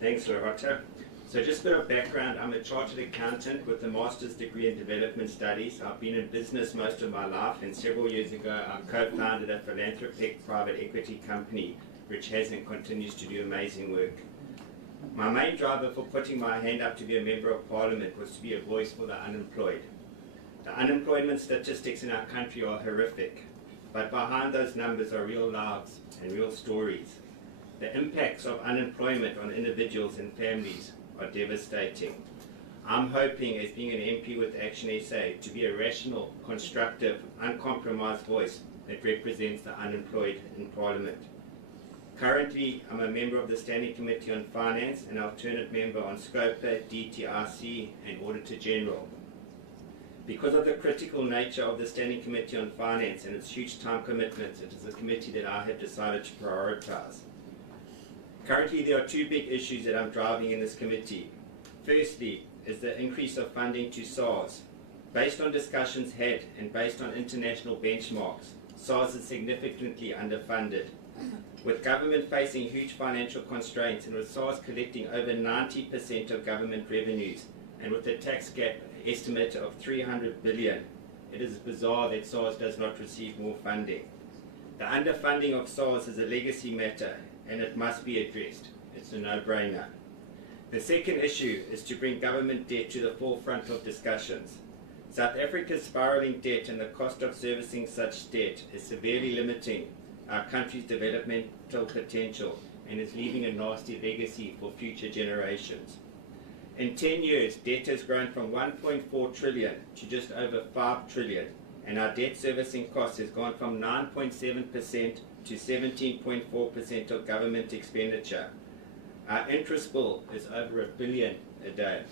Thanks, Loretta. So just a bit of background, I'm a chartered accountant with a master's degree in development studies. I've been in business most of my life, and several years ago I co-founded a philanthropic private equity company which has and continues to do amazing work. My main driver for putting my hand up to be a member of parliament was to be a voice for the unemployed. The unemployment statistics in our country are horrific, but behind those numbers are real lives and real stories. The impacts of unemployment on individuals and families are devastating. I'm hoping, as being an MP with Action SA, to be a rational, constructive, uncompromised voice that represents the unemployed in Parliament. Currently, I'm a member of the Standing Committee on Finance, an alternate member on SCOPA, DTRC and Auditor General. Because of the critical nature of the Standing Committee on Finance and its huge time commitments, it is a committee that I have decided to prioritise. Currently, there are two big issues that I'm driving in this committee. Firstly is the increase of funding to SARS. Based on discussions had and based on international benchmarks, SARS is significantly underfunded. With government facing huge financial constraints and with SARS collecting over 90% of government revenues, and with a tax gap estimate of 300 billion, it is bizarre that SARS does not receive more funding. The underfunding of SARS is a legacy matter and it must be addressed. It's a no-brainer. The second issue is to bring government debt to the forefront of discussions. South Africa's spiralling debt and the cost of servicing such debt is severely limiting our country's developmental potential and is leaving a nasty legacy for future generations. In 10 years, debt has grown from 1.4 trillion to just over 5 trillion, and our debt servicing cost has gone from 9.7% to 17.4% of government expenditure. Our interest bill is over $1 billion a day,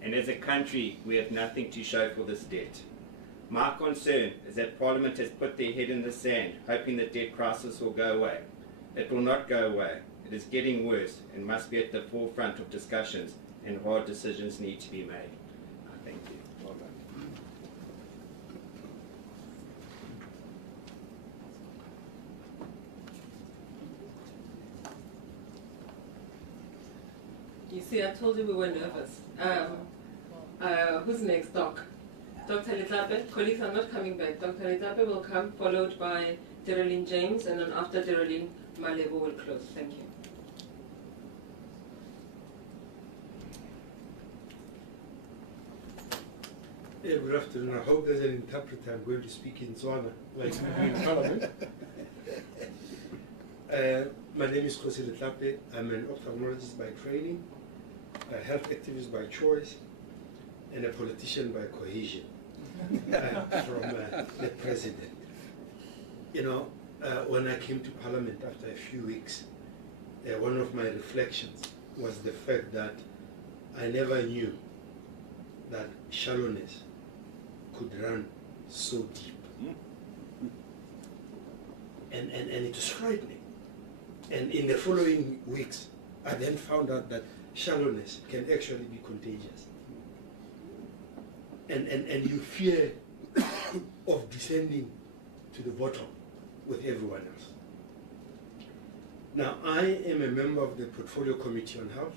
and as a country, we have nothing to show for this debt. My concern is that Parliament has put their head in the sand, hoping the debt crisis will go away. It will not go away. It is getting worse and must be at the forefront of discussions, and hard decisions need to be made. Thank you. Well done. You see, I told you we were nervous. Who's next? Doc. Dr. Letlape. Colleagues are not coming back. Dr. Letlape will come, followed by Derelyn James, and then after Derelyn, Malebo will close. Thank you. Yeah, good afternoon. I hope there's an interpreter. I'm going to speak in Tswana, like we do in Parliament. My name is Jose Letlape. I'm an ophthalmologist by training, a health activist by choice, and a politician by cohesion from the president. You know, when I came to Parliament after a few weeks, one of my reflections was the fact that I never knew that shallowness could run so deep. And it was frightening. And in the following weeks, I then found out that shallowness can actually be contagious. And you fear of descending to the bottom with everyone else. Now, I am a member of the Portfolio Committee on Health.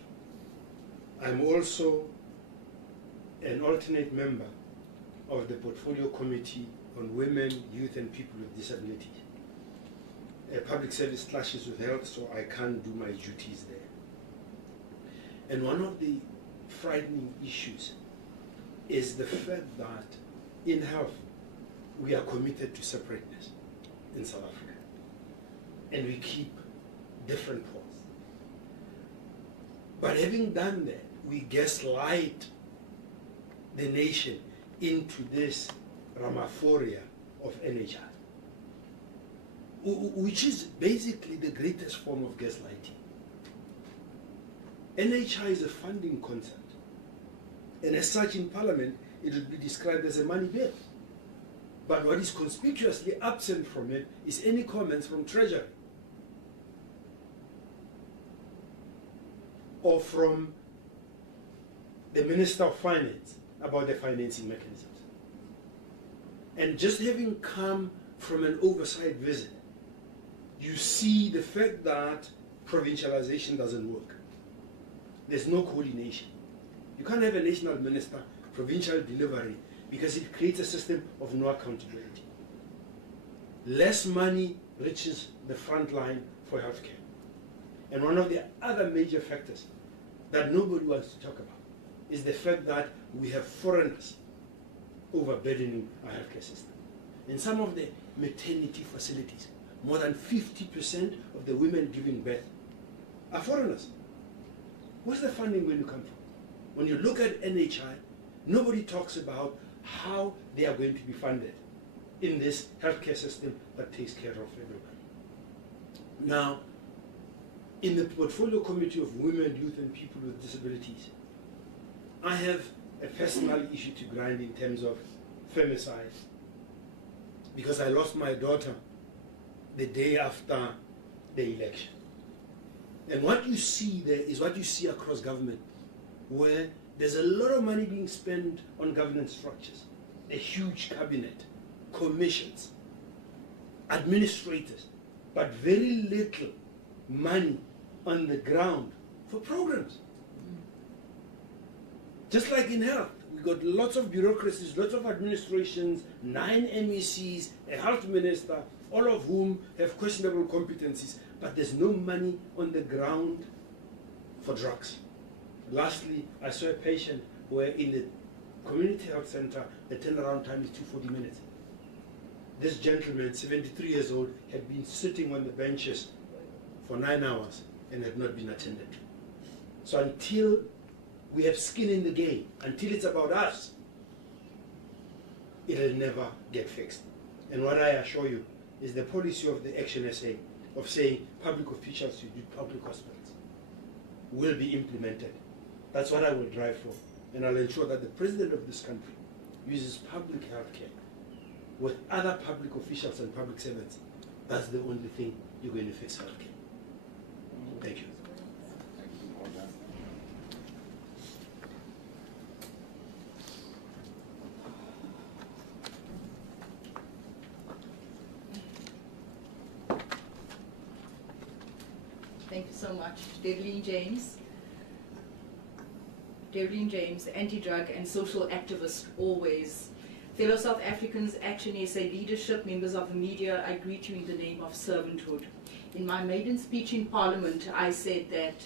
I'm also an alternate member of the Portfolio Committee on Women, Youth and People with Disabilities. Public service clashes with health, so I can't do my duties there. And one of the frightening issues is the fact that in health, we are committed to separateness in South Africa. And we keep different poles. But having done that, we gaslight the nation into this Ramaphoria of NHI, which is basically the greatest form of gaslighting. NHI is a funding concept, and as such in Parliament, it will be described as a money bill. But what is conspicuously absent from it is any comments from Treasury or from the Minister of Finance about the financing mechanisms. And just having come from an oversight visit, you see the fact that provincialization doesn't work. there's no coordination. You can't have a national minister, provincial delivery, because it creates a system of no accountability. Less money reaches the front line for healthcare. And one of the other major factors that nobody wants to talk about is the fact that we have foreigners overburdening our healthcare system. In some of the maternity facilities, more than 50% of the women giving birth are foreigners. Where's the funding going to come from? When you look at NHI, nobody talks about how they are going to be funded in this healthcare system that takes care of everybody. Now, in the Portfolio Committee of Women, Youth and People with Disabilities, I have a personal issue to grind in terms of femicide, because I lost my daughter the day after the election. And what you see there is what you see across government, where there's a lot of money being spent on governance structures, a huge cabinet, commissions, administrators, but very little money on the ground for programs. Just like in health, we got lots of bureaucracies, lots of administrations, 9 MECs, a health minister, all of whom have questionable competencies, but there's no money on the ground for drugs. Lastly, I saw a patient where in the community health center, the turnaround time is 240 minutes. This gentleman, 73 years old, had been sitting on the benches for 9 hours and had not been attended to. So until we have skin in the game, until it's about us, it'll never get fixed. And what I assure you is the policy of the Action SA of saying public officials should do public hospitals will be implemented. That's what I will drive for. And I'll ensure that the president of this country uses public health care with other public officials and public servants. That's the only thing you're going to fix health care. Thank you. Thank you so much. Devlin James. Devlin James, anti-drug and social activist always. Fellow South Africans, Action SA leadership, members of the media, I greet you in the name of servanthood. In my maiden speech in Parliament, I said that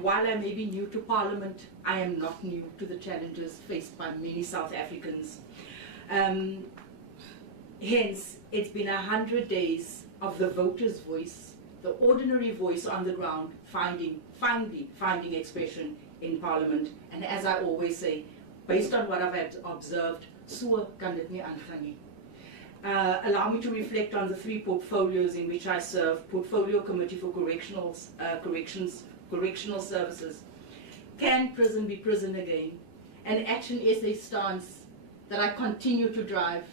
while I may be new to Parliament, I am not new to the challenges faced by many South Africans. Hence, it's been 100 days of the voter's voice, the ordinary voice on the ground, finally finding expression in Parliament. And as I always say, based on what I've observed, so kan dit nie aangaan nie. Allow me to reflect on the 3 portfolios in which I serve: Portfolio Committee for Correctional Services. Can prison be prison again? An Action SA stance that I continue to drive.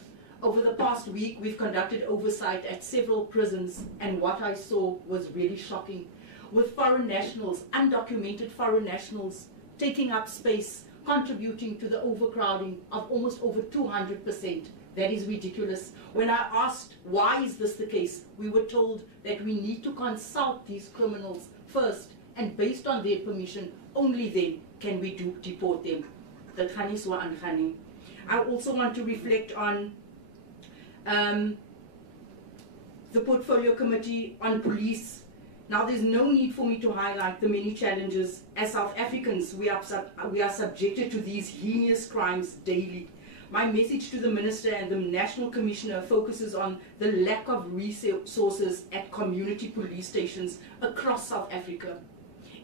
Over the past week, we've conducted oversight at several prisons, and what I saw was really shocking. With foreign nationals, undocumented foreign nationals, taking up space, contributing to the overcrowding of almost over 200%. That is ridiculous. When I asked, why is this the case, we were told that we need to consult these criminals first, and based on their permission, only then can we deport them. That gaan nie so aangaan nie. I also want to reflect on the Portfolio Committee on Police. Now, there's no need for me to highlight the many challenges. As South Africans, we are subjected to these heinous crimes daily. My message to the Minister and the National Commissioner focuses on the lack of resources at community police stations across South Africa.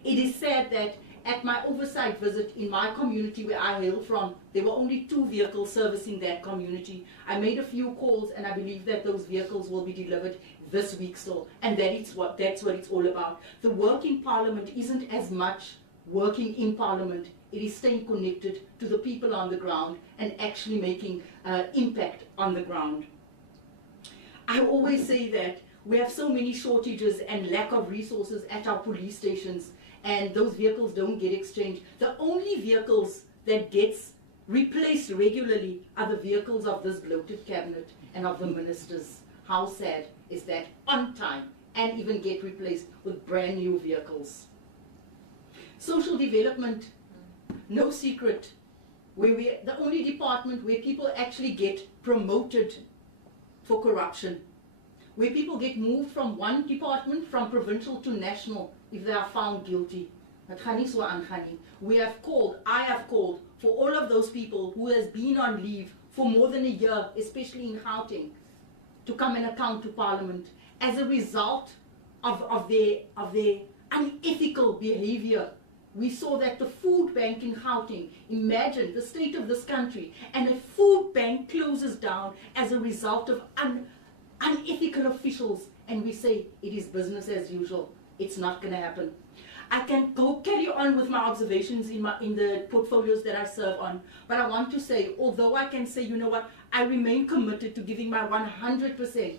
It is sad that at my oversight visit in my community where I hail from, there were only 2 vehicles servicing that community. I made a few calls, and I believe that those vehicles will be delivered this week still, and that's what it's all about. The work in Parliament isn't as much working in Parliament, it is staying connected to the people on the ground and actually making impact on the ground. I always say that we have so many shortages and lack of resources at our police stations, and those vehicles don't get exchanged. The only vehicles that gets replaced regularly are the vehicles of this bloated cabinet and of the ministers. How sad is that? On time, and even get replaced with brand new vehicles. Social development, no secret, where we're the only department where people actually get promoted for corruption, where people get moved from one department, from provincial to national, if they are found guilty. We have called, I have called, for all of those people who has been on leave for more than a year, especially in Gauteng, to come and account to Parliament as a result of their unethical behavior. We saw that the food bank in Gauteng, imagine the state of this country, and a food bank closes down as a result of unethical officials, and we say it is business as usual. It's not going to happen. I can go carry on with my observations in the portfolios that I serve on, but I want to say, although I can say, you know what, I remain committed to giving my 100%,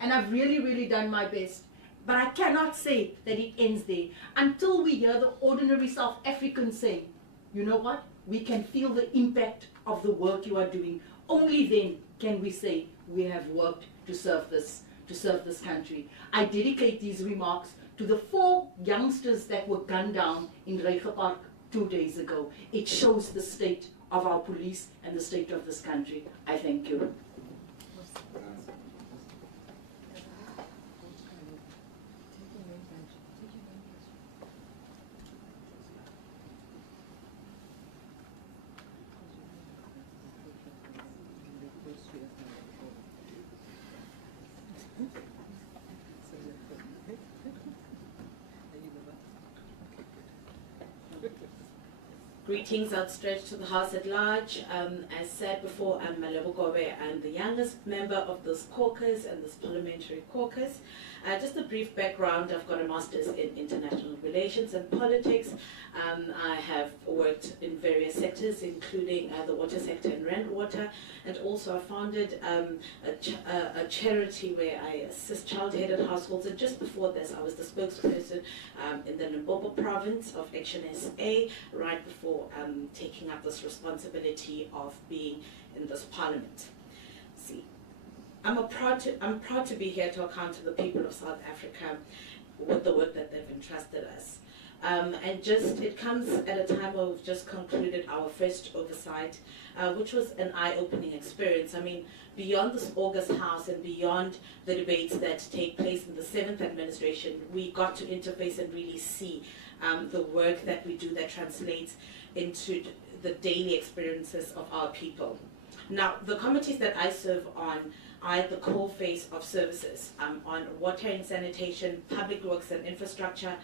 and I've really, really done my best. But I cannot say that it ends there until we hear the ordinary South Africans saying, you know what, we can feel the impact of the work you are doing. Only then can we say we have worked to serve this country. I dedicate these remarks to the 4 youngsters that were gunned down in Reiche Park 2 days ago. It shows the state of our police and the state of this country. I thank you. Greetings outstretched to the House at large. As said before, I'm Mashaba Gobe. I'm the youngest member of this caucus and this parliamentary caucus. Just a brief background, I've got a master's in international relations and politics. I have worked in various sectors, including the water sector and Rand Water, and also I founded a charity where I assist child-headed households. And just before this, I was the spokesperson in the Limpopo province of Action SA, right before taking up this responsibility of being in this parliament. See, I'm proud to be here to account to the people of South Africa with the work that they've entrusted us. And it comes at a time where we've just concluded our first oversight, which was an eye-opening experience. I mean, beyond this August House and beyond the debates that take place in the 7th administration, we got to interface and really see the work that we do that translates into the daily experiences of our people. Now, the committees that I serve on are the core face of services on water and sanitation, public works and infrastructure,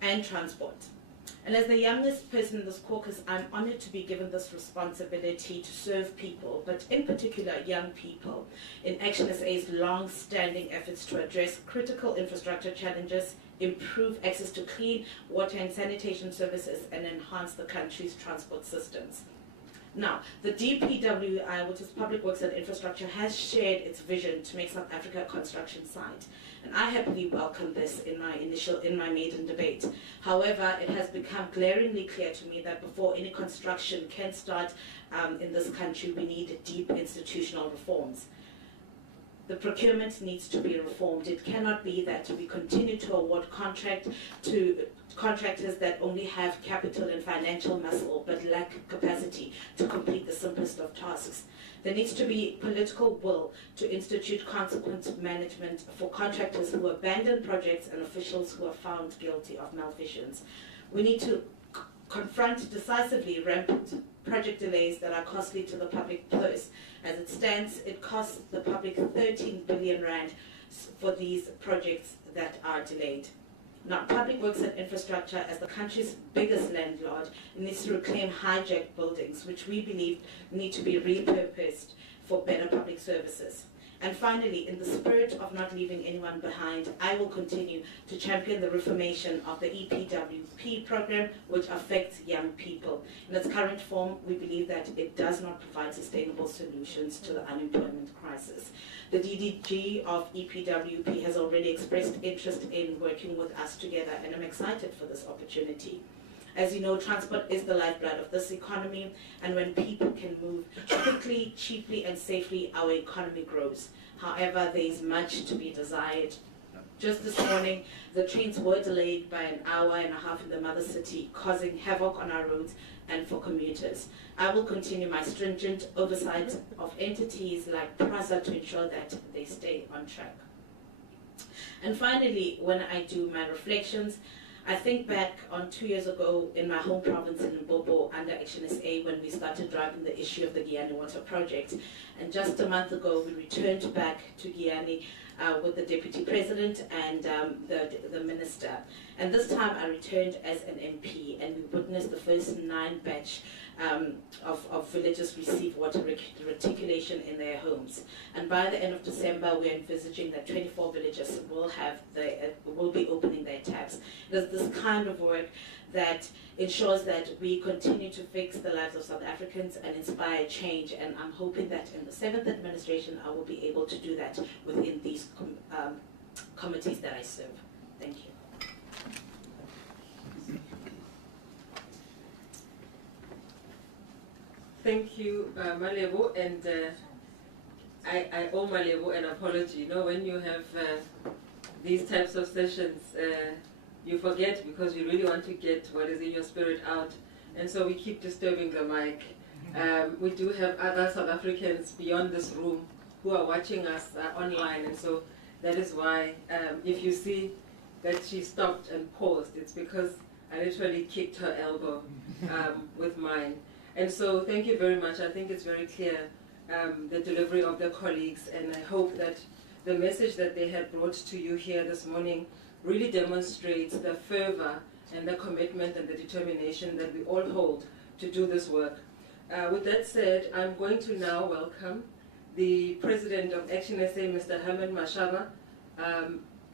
and transport. And as the youngest person in this caucus, I'm honored to be given this responsibility to serve people, but in particular young people, in Action SA's long-standing efforts to address critical infrastructure challenges, improve access to clean water and sanitation services, and enhance the country's transport systems. Now, the DPWI, which is Public Works and Infrastructure, has shared its vision to make South Africa a construction site. And I happily welcome this in my maiden debate. However, it has become glaringly clear to me that before any construction can start in this country, we need deep institutional reforms. The procurement needs to be reformed. It cannot be that we continue to award contract to contractors that only have capital and financial muscle but lack capacity to complete the simplest of tasks. There needs to be political will to institute consequent management for contractors who abandon projects and officials who are found guilty of malfeasance. We need to confront decisively rampant project delays that are costly to the public purse. As it stands, it costs the public 13 billion rand for these projects that are delayed. Now, Public Works and Infrastructure, as the country's biggest landlord, needs to reclaim hijacked buildings, which we believe need to be repurposed for better public services. And finally, in the spirit of not leaving anyone behind, I will continue to champion the reformation of the EPWP program, which affects young people. In its current form, we believe that it does not provide sustainable solutions to the unemployment crisis. The DDG of EPWP has already expressed interest in working with us together, and I'm excited for this opportunity. As you know, transport is the lifeblood of this economy, and when people can move quickly, cheaply, and safely, our economy grows. However, there is much to be desired Just this morning, the trains were delayed by an hour and a half in the mother city, causing havoc on our roads and for commuters. I will continue my stringent oversight of entities like PRASA to ensure that they stay on track. And finally, when I do my reflections, I think back on 2 years ago in my home province in Limpopo under Action SA when we started driving the issue of the Giyani Water Project. And just a month ago, we returned back to Giyani with the Deputy President and the Minister. And this time I returned as an MP, and we witnessed the first 9 batch of villages receive water reticulation in their homes. And by the end of December, we are envisaging that 24 villages will be opening their taps. It is this kind of work that ensures that we continue to fix the lives of South Africans and inspire change. And I'm hoping that in the 7th administration, I will be able to do that within these committees that I serve. Thank you. Thank you, Malebo, and I owe Malebo an apology. You know, when you have these types of sessions, you forget because you really want to get what is in your spirit out, and so we keep disturbing the mic. We do have other South Africans beyond this room who are watching us online, and so that is why if you see that she stopped and paused, it's because I literally kicked her elbow with mine. And so thank you very much. I think it's very clear, the delivery of the colleagues, and I hope that the message that they had brought to you here this morning really demonstrates the fervor and the commitment and the determination that we all hold to do this work. With that said, I'm going to now welcome the President of Action SA, Mr. Herman Mashaba,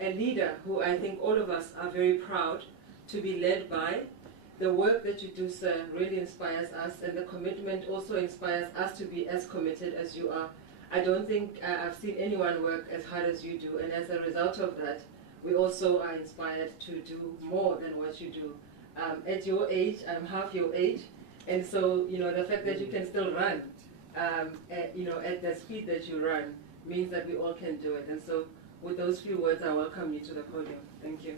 a leader who I think all of us are very proud to be led by. The work that you do, sir, really inspires us, and the commitment also inspires us to be as committed as you are. I don't think I've seen anyone work as hard as you do, and as a result of that, we also are inspired to do more than what you do. At your age, I'm half your age, and so, you know, the fact that you can still run, you know, at the speed that you run means that we all can do it. And so, with those few words, I welcome you to the podium. Thank you.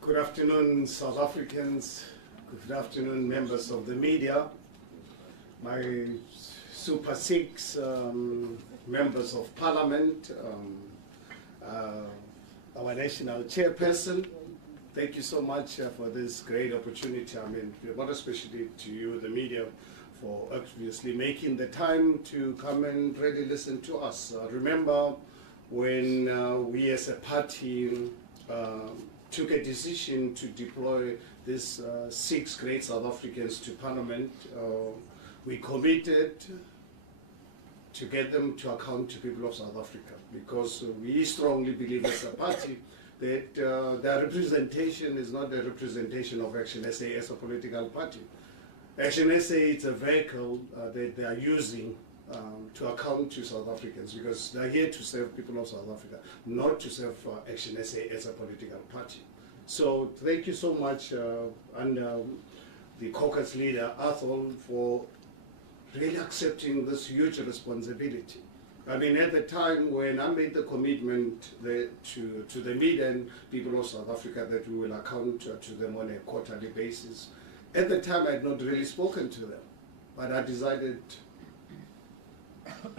Good afternoon, South Africans. Good afternoon, members of the media. My Super 6 members of Parliament, our national chairperson. Thank you so much for this great opportunity. I mean, more especially to you, the media, for obviously making the time to come and really listen to us. Remember when we as a party took a decision to deploy these 6 great South Africans to Parliament, we committed to get them to account to people of South Africa, because we strongly believe as a party that their representation is not the representation of Action SA as a political party. Action SA is a vehicle that they are using to account to South Africans, because they're here to serve people of South Africa, not to serve Action SA as a political party. So thank you so much, and the caucus leader, Athol, for really accepting this huge responsibility. I mean, at the time when I made the commitment to the media and people of South Africa that we will account to them on a quarterly basis, at the time I had not really spoken to them, but I decided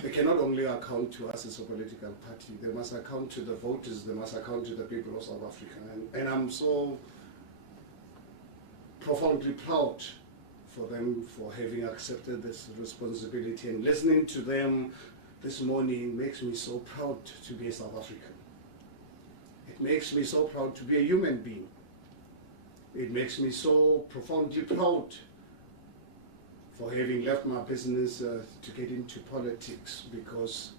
they cannot only account to us as a political party, they must account to the voters, they must account to the people of South Africa. And I'm so profoundly proud for them for having accepted this responsibility, and listening to them this morning makes me so proud to be a South African. It makes me so proud to be a human being. It makes me so profoundly proud for having left my business to get into politics, because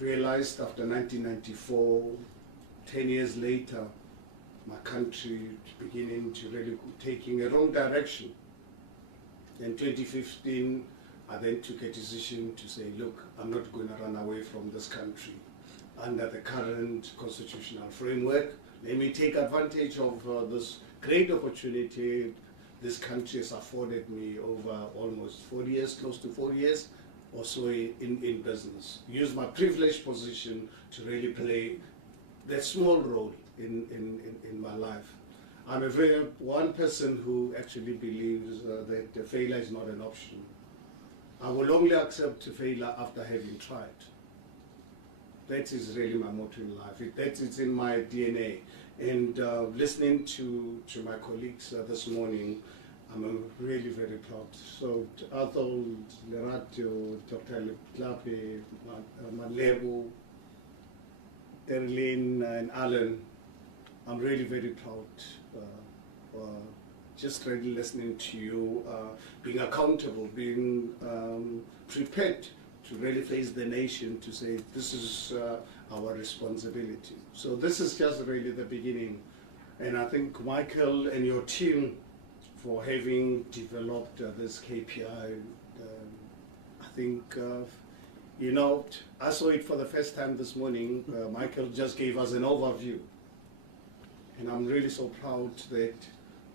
realized after 1994, 10 years later, my country beginning to really taking a wrong direction. In 2015, I then took a decision to say, look, I'm not going to run away from this country. Under the current constitutional framework, let me take advantage of this great opportunity this country has afforded me over almost 4 years, close to 4 years or so in business. Use my privileged position to really play that small role in my life. I'm one person who actually believes that failure is not an option. I will only accept failure after having tried. That is really my motto in life. That is in my DNA. And listening to my colleagues this morning, I'm really very proud. So Athol, Lerato, Dr. Klape, Malebo, Erlin and Alan, I'm really very proud. Just really listening to you, being accountable, being prepared to really face the nation to say this is our responsibility. So this is just really the beginning. And I think Michael and your team for having developed this KPI, I think, you know, I saw it for the first time this morning. Michael just gave us an overview. And I'm really so proud that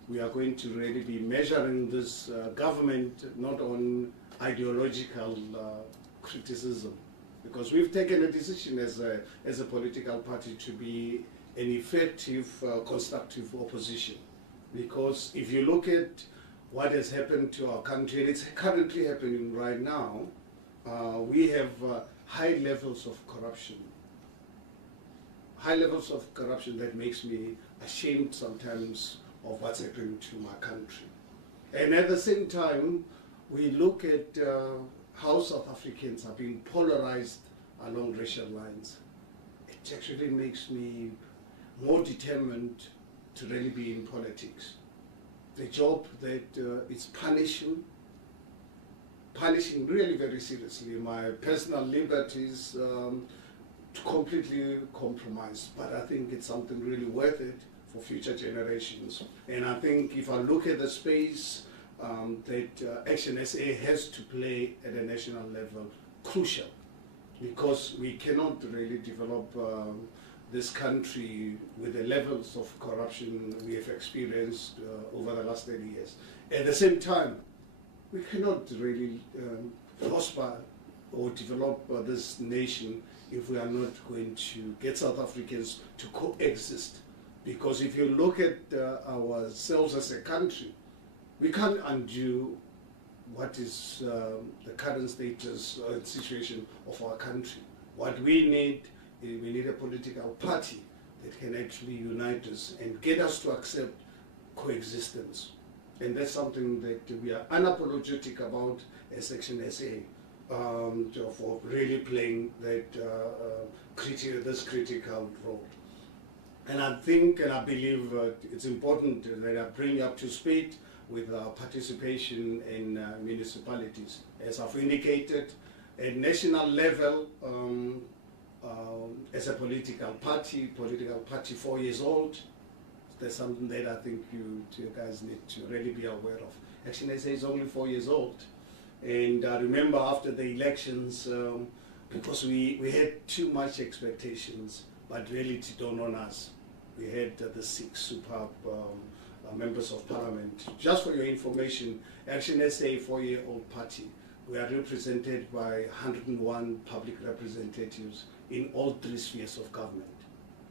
we are going to really be measuring this government not on ideological criticism, because we've taken a decision as a political party to be an effective, constructive opposition. Because if you look at what has happened to our country, and it's currently happening right now, we have high levels of corruption. High levels of corruption that makes me ashamed sometimes of what's happening to my country. And at the same time, we look at how South Africans are being polarized along racial lines. It actually makes me more determined to really be in politics. The job that is punishing really very seriously my personal liberties, completely compromised. But I think it's something really worth it for future generations. And I think if I look at the space that Action SA has to play at a national level, crucial, because we cannot really develop this country with the levels of corruption we have experienced over the last 30 years. At the same time, we cannot really prosper or develop this nation if we are not going to get South Africans to coexist. Because if you look at ourselves as a country, we can't undo what is the current status and situation of our country. What we need is we need a political party that can actually unite us and get us to accept coexistence. And that's something that we are unapologetic about as Action SA, for really playing that this critical role. And I think and I believe it's important that I bring you up to speed with our participation in municipalities. As I've indicated, at national level, as a political party 4 years old, there's something that I think you guys need to really be aware of. Action SA is only 4 years old. And I remember after the elections, because we had too much expectations, but reality dawned on us. We had the 6 superb members of parliament. Just for your information, Action SA, 4-year-old party, we are represented by 101 public representatives in all 3 spheres of government.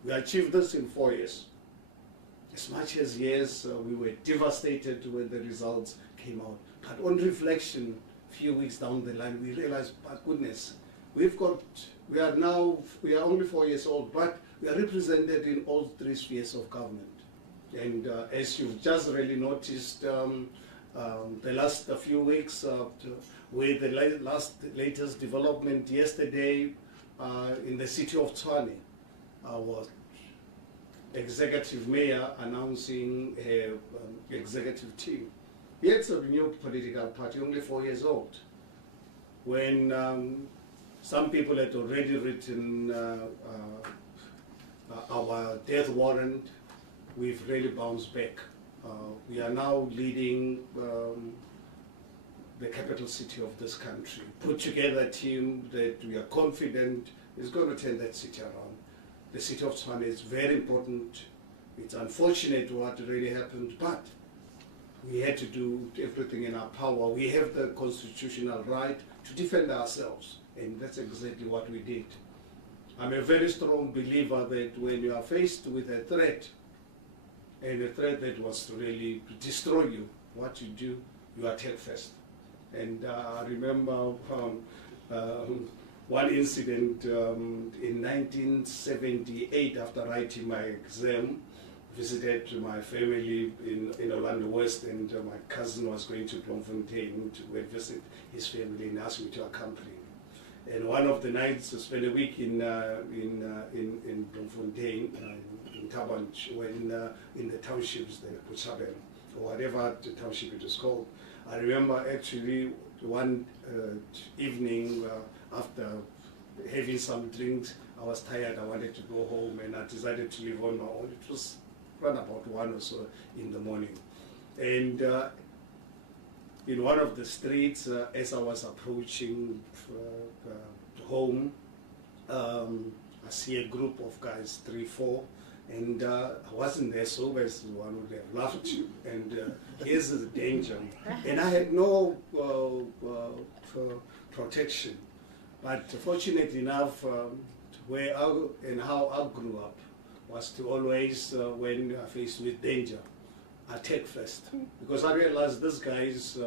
We achieved this in 4 years. As much as yes, we were devastated when the results came out. But on reflection, a few weeks down the line, we realized, my goodness, we are only 4 years old, but we are represented in all 3 spheres of government. And as you've just really noticed, the last few weeks, with the latest development yesterday in the city of Tshwane, our executive mayor announcing her executive team. It's a new political party, only 4 years old. When some people had already written our death warrant, we've really bounced back. We are now leading the capital city of this country. Put together a team that we are confident is going to turn that city around. The city of Tshwane is very important It's unfortunate what really happened, but we had to do everything in our power. We have the constitutional right to defend ourselves, and that's exactly what we did. I'm a very strong believer that when you are faced with a threat, and a threat that was to really destroy you, what you do, you attack first. And I remember one incident in 1978, after writing my exam, visited my family in Orlando West, and my cousin was going to Bloemfontein to visit his family and asked me to accompany him. And one of the nights, I spent a week in Bloemfontein, in Tabanch, when in the townships, the Mashaba, or whatever the township it is called. I remember actually one evening after having some drinks, I was tired, I wanted to go home, and I decided to leave on my own. It was around about 1 or so in the morning. And in one of the streets, as I was approaching home, I see a group of guys, 3, 4, and I wasn't there sober, as one would have loved to. And here's the danger. And I had no protection. But fortunately enough, where and how I grew up was to always, when you are faced with danger, attack first. Because I realized these guys,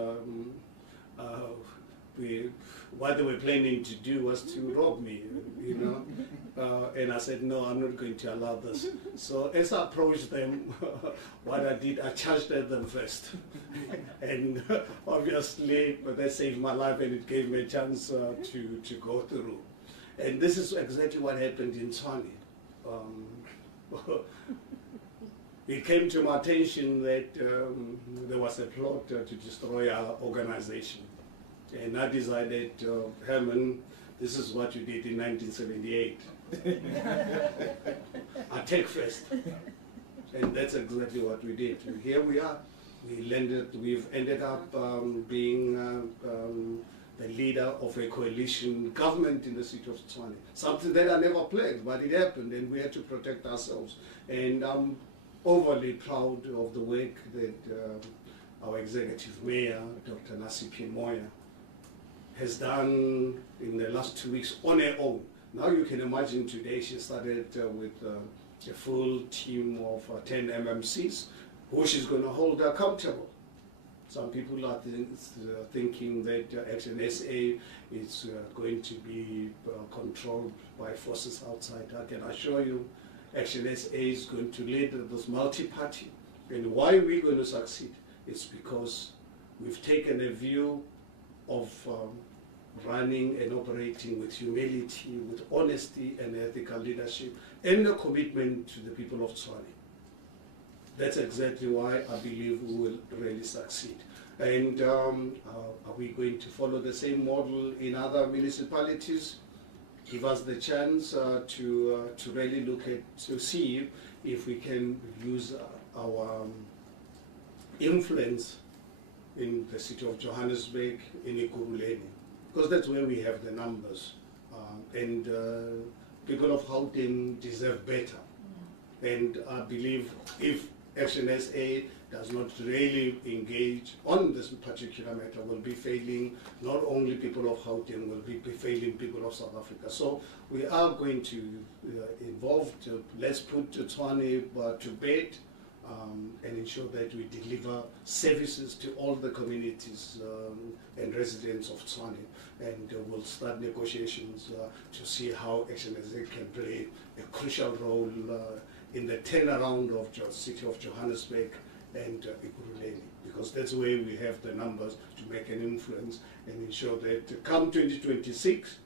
what they were planning to do was to rob me, you know. And I said, no, I'm not going to allow this. So as I approached them, what I did, I charged at them first. And obviously, that saved my life, and it gave me a chance to go through. And this is exactly what happened in Tshwane. It came to my attention that there was a plot to destroy our organization. And I decided, Herman, this is what you did in 1978. Attack first. And that's exactly what we did. And here we are. We've ended up being the leader of a coalition government in the city of Tshwane. Something that I never planned, but it happened, and we had to protect ourselves. And I'm overly proud of the work that our executive mayor, Dr. Nasipi Moya, has done in the last 2 weeks on her own. Now you can imagine today she started with a full team of 10 MMCs who she's going to hold accountable. Some people are thinking that Action SA is going to be controlled by forces outside. I can assure you Action SA is going to lead this multi-party. And why we're going to succeed is because we've taken a view of running and operating with humility, with honesty and ethical leadership, and a commitment to the people of Tshwane. That's exactly why I believe we will really succeed. And are we going to follow the same model in other municipalities? Give us the chance to really look at, to see if we can use our influence in the city of Johannesburg, in Ekurhuleni, because that's where we have the numbers. And people of Gauteng deserve better. And I believe if Action SA does not really engage on this particular matter, will be failing not only people of Gauteng, will be failing people of South Africa. So we are going to involve, let's put Tshwane to bed, and ensure that we deliver services to all the communities and residents of Tshwane. And we'll start negotiations to see how Action SA can play a crucial role in the turnaround of the city of Johannesburg and Ekurhuleni, because that's where we have the numbers to make an influence and ensure that come 2026,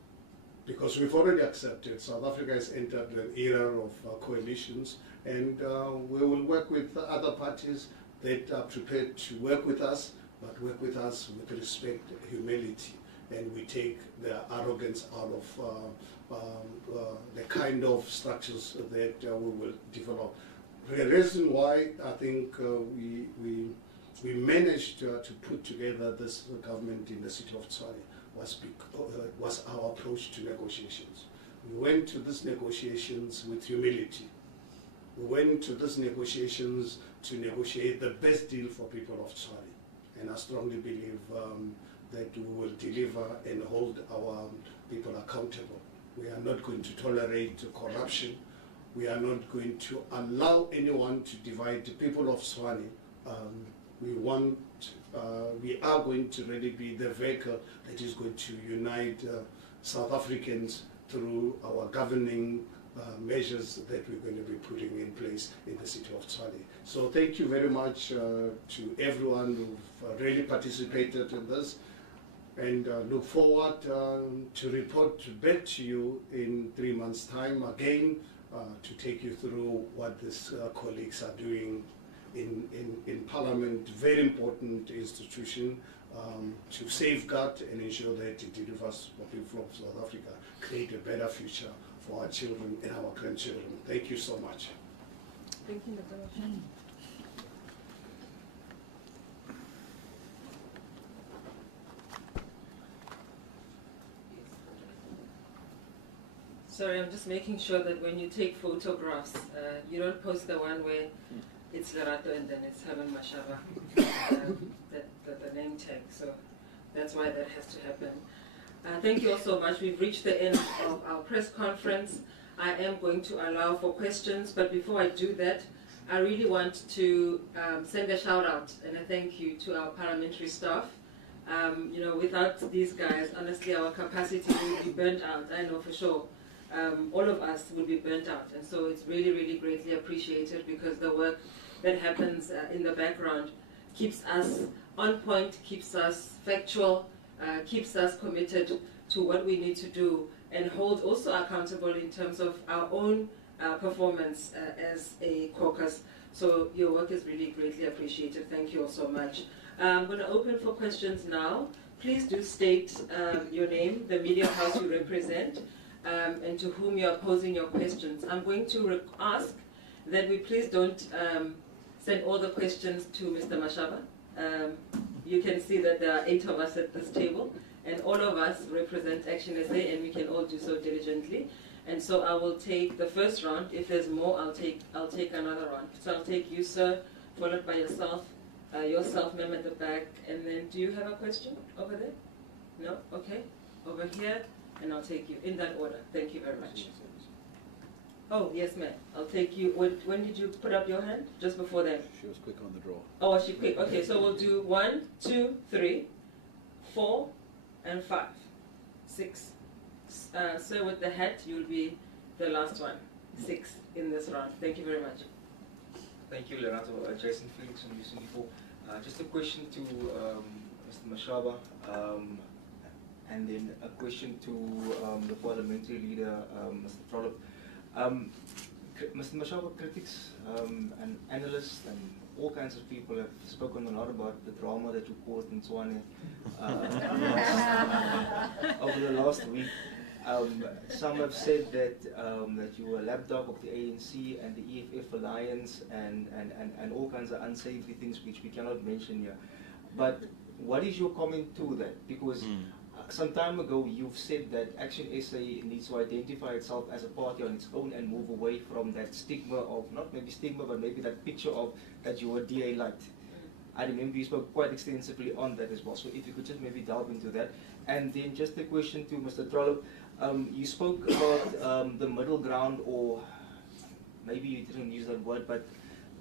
because we've already accepted, South Africa has entered an era of coalitions, and we will work with other parties that are prepared to work with us, but work with us with respect, humility, and we take the arrogance out of the kind of structures that we will develop. The reason why I think we managed to put together this government in the city of Tshwane was our approach to negotiations. We went to these negotiations with humility. we went to these negotiations to negotiate the best deal for people of Tshwane. And I strongly believe that we will deliver and hold our people accountable. We are not going to tolerate corruption. We are not going to allow anyone to divide the people of Tshwane. We are going to really be the vehicle that is going to unite South Africans through our governing measures that we're going to be putting in place in the city of Tshwane. So thank you very much to everyone who've really participated in this, and look forward to report back to you in 3 months' time again to take you through what these colleagues are doing in Parliament, very important institution to safeguard and ensure that it delivers for people of South Africa, create a better future for our children and our grandchildren. Thank you so much. Thank you, Dr. Sorry, I'm just making sure that when you take photographs, you don't post the one where it's Lerato and then it's Herman Mashaba, the name tag. So that's why that has to happen. Thank you all so much. We've reached the end of our press conference. I am going to allow for questions, but before I do that, I really want to send a shout out and a thank you to our parliamentary staff. You know, without these guys, honestly, our capacity would be burnt out. I know for sure. All of us would be burnt out, and so it's really, really greatly appreciated, because the work that happens in the background keeps us on point, keeps us factual, keeps us committed to what we need to do, and hold also accountable in terms of our own performance as a caucus. So your work is really greatly appreciated. Thank you all so much. I'm going to open for questions now. Please do state your name, the media house you represent, and to whom you are posing your questions. I'm going to ask that we please don't send all the questions to Mr. Mashaba. You can see that there are 8 of us at this table, and all of us represent Action SA, and we can all do so diligently. And so I will take the first round. If there's more, I'll take another round. So I'll take you, sir, followed by yourself, ma'am, at the back, and then do you have a question over there? No? Okay. Over here. And I'll take you in that order. Thank you very much. Oh, yes, ma'am. I'll take you. When did you put up your hand? Just before then? She was quick on the draw. Oh, was she quick? Okay, so we'll do 1, 2, 3, 4, and 5, 6. Sir, with the hat, you'll be the last one. 6 in this round. Thank you very much. Thank you, Lerato. Jason Felix from UC4. Just a question to Mr. Mashaba. And then a question to the parliamentary leader, Mr. Trollop. Mr. Mashaba, critics and analysts and all kinds of people have spoken a lot about the drama that you caused in Tshwane over the last week. Some have said that that you were a lapdog of the ANC and the EFF alliance and all kinds of unsavory things which we cannot mention here. But what is your comment to that? Because some time ago, you've said that Action SA needs to identify itself as a party on its own and move away from that stigma of, not maybe stigma, but maybe that picture of that you were DA light. I remember you spoke quite extensively on that as well. So if you could just maybe delve into that. And then just a question to Mr. Trollop. You spoke about the middle ground, or maybe you didn't use that word, but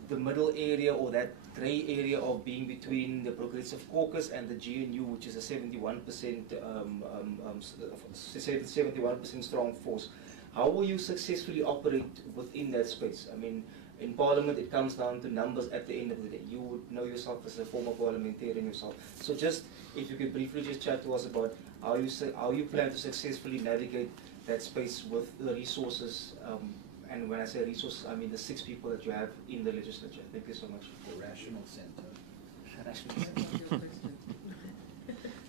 the middle area or that grey area of being between the Progressive Caucus and the GNU, which is a 71% strong force. How will you successfully operate within that space? I mean, in Parliament, it comes down to numbers at the end of the day. You would know yourself as a former parliamentarian yourself. So just, if you could briefly just chat to us about how you plan to successfully navigate that space with the resources, and when I say resources, I mean the 6 people that you have in the legislature. Thank you so much. The rational center.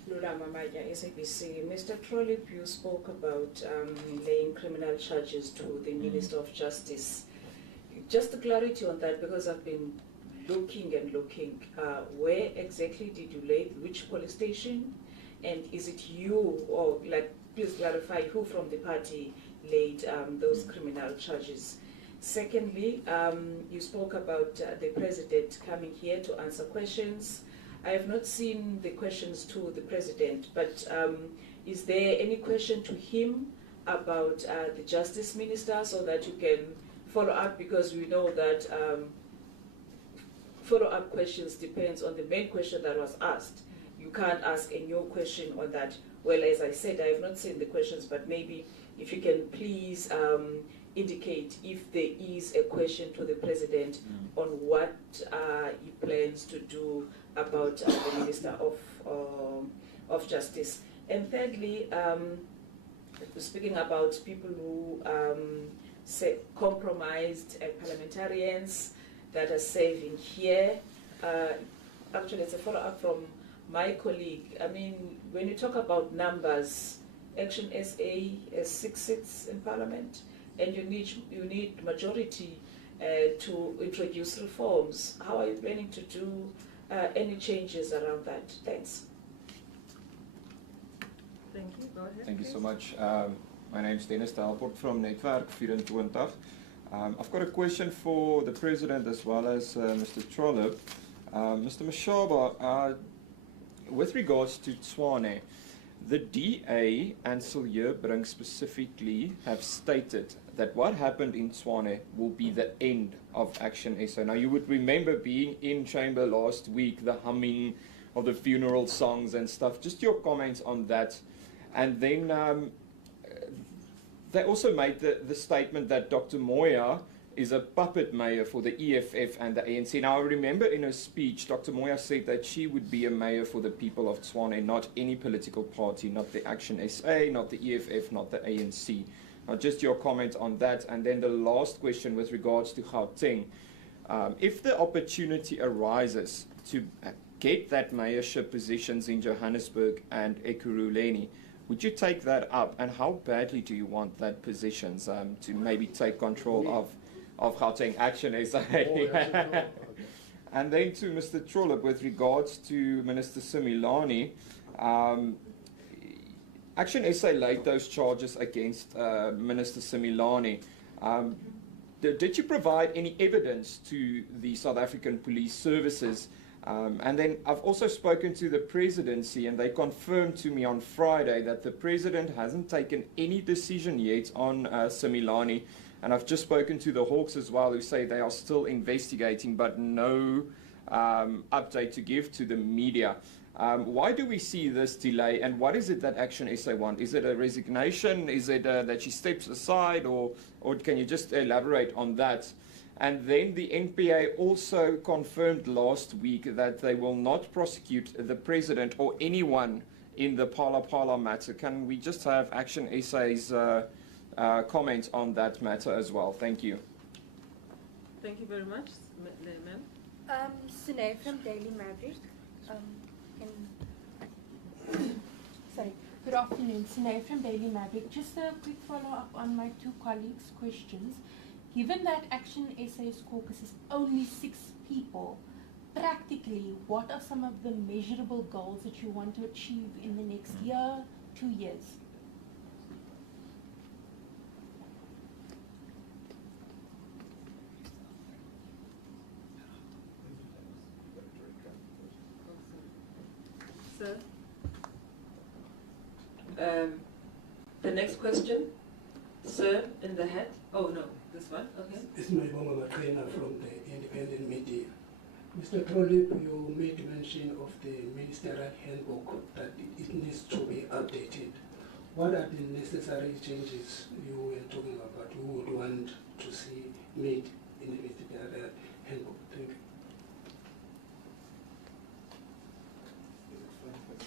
Lula Mamaya, SABC. Mr. Trollip, you spoke about laying criminal charges to the Minister of Justice. Just a clarity on that, because I've been looking and looking. Where exactly did you lay, which police station? And is it you, or like, please clarify who from the party laid those criminal charges? Secondly, you spoke about the president coming here to answer questions. I have not seen the questions to the president, but is there any question to him about the justice minister so that you can follow up, because we know that follow-up questions depends on the main question that was asked. You can't ask a new question on that. Well, as I said, I have not seen the questions, but maybe if you can please indicate if there is a question to the president on what he plans to do about the Minister of Justice. And thirdly, speaking about people who say compromised parliamentarians that are serving here, actually it's a follow-up from my colleague. I mean, when you talk about numbers, Action SA has 6 seats in Parliament, and you need majority to introduce reforms. How are you planning to do any changes around that? Thanks. Thank you. Go ahead. Thank you so much. My name is Dennis Delport from Netwerk 24. I've got a question for the President as well as Mr. Trollip. Mr. Mashaba, with regards to Tshwane, the DA and Siljebrink specifically have stated that what happened in Tshwane will be the end of Action SA. Now, you would remember being in chamber last week, the humming of the funeral songs and stuff. Just your comments on that. And then they also made the statement that Dr. Moya is a puppet mayor for the EFF and the ANC. Now, I remember in her speech, Dr. Moya said that she would be a mayor for the people of Tshwane, not any political party, not the Action SA, not the EFF, not the ANC. Now, just your comment on that. And then the last question with regards to Gauteng. If the opportunity arises to get that mayorship positions in Johannesburg and Ekurhuleni, would you take that up? And how badly do you want that positions to maybe take control of Gauteng Action SA? And then to Mr. Trollip, with regards to Minister Similani, Action SA laid those charges against Minister Similani. Did you provide any evidence to the South African Police Services? And then I've also spoken to the presidency, and they confirmed to me on Friday that the president hasn't taken any decision yet on Similani. And I've just spoken to the Hawks as well, who say they are still investigating, but no update to give to the media. Why do we see this delay, and what is it that Action SA want? Is it a resignation? Is it that she steps aside, or can you just elaborate on that? And then the NPA also confirmed last week that they will not prosecute the president or anyone in the Phala matter. Can we just have Action SA's comment on that matter as well? Thank you. Thank you very much, ma'am. Sine from Daily Maverick. Sorry. Good afternoon, Sine from Daily Maverick. Just a quick follow-up on my two colleagues' questions. Given that Action SA's caucus is only 6 people, practically, what are some of the measurable goals that you want to achieve in the next year, 2 years? Sir? The next question? Sir, in the hat? Oh, no, this one, okay. It's my Mama Trainer from the independent media. Mr. Trollip, you made mention of the ministerial handbook that it needs to be updated. What are the necessary changes you were talking about, you would want to see made in the ministerial handbook? Thank you.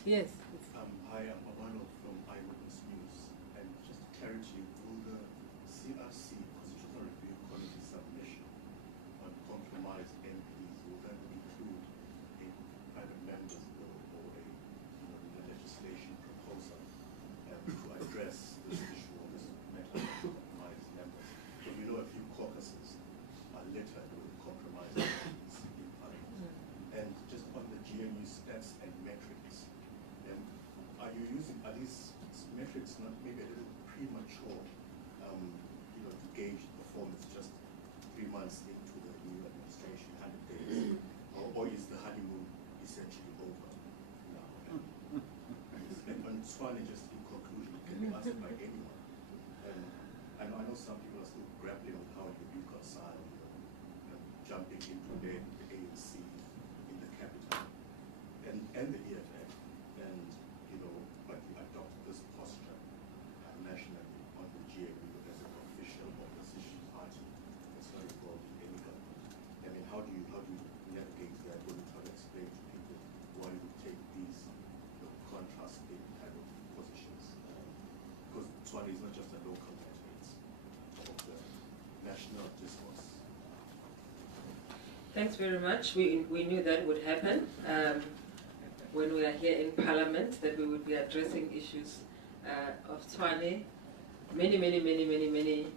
Yes. Hi, I'm Abano from Eyewitness News. And just clarity, will the CRC Constitutional Review Committee submission on compromised MPs will that include a private member's bill or a legislation proposal to address this issue of this matter of compromised members? So we know a few caucuses are littered with compromised MPs in Parliament. And just on the GNU stats and metrics, are you using Tshwane, just in conclusion, can be answered by anyone. And I know some people are still grappling with how you reconcile jumping into the ANC in the capital and the EFF, and but you adopt this posture nationally on the GMU as an official opposition party. It's not involved in any government. I mean, how do you navigate that when you try to explain to people why you take these contrasting kind of positions? Because Tshwane is not just a local matter, it's of the national discourse. Thanks very much. We knew that would happen when we are here in Parliament, that we would be addressing issues of Tshwane, many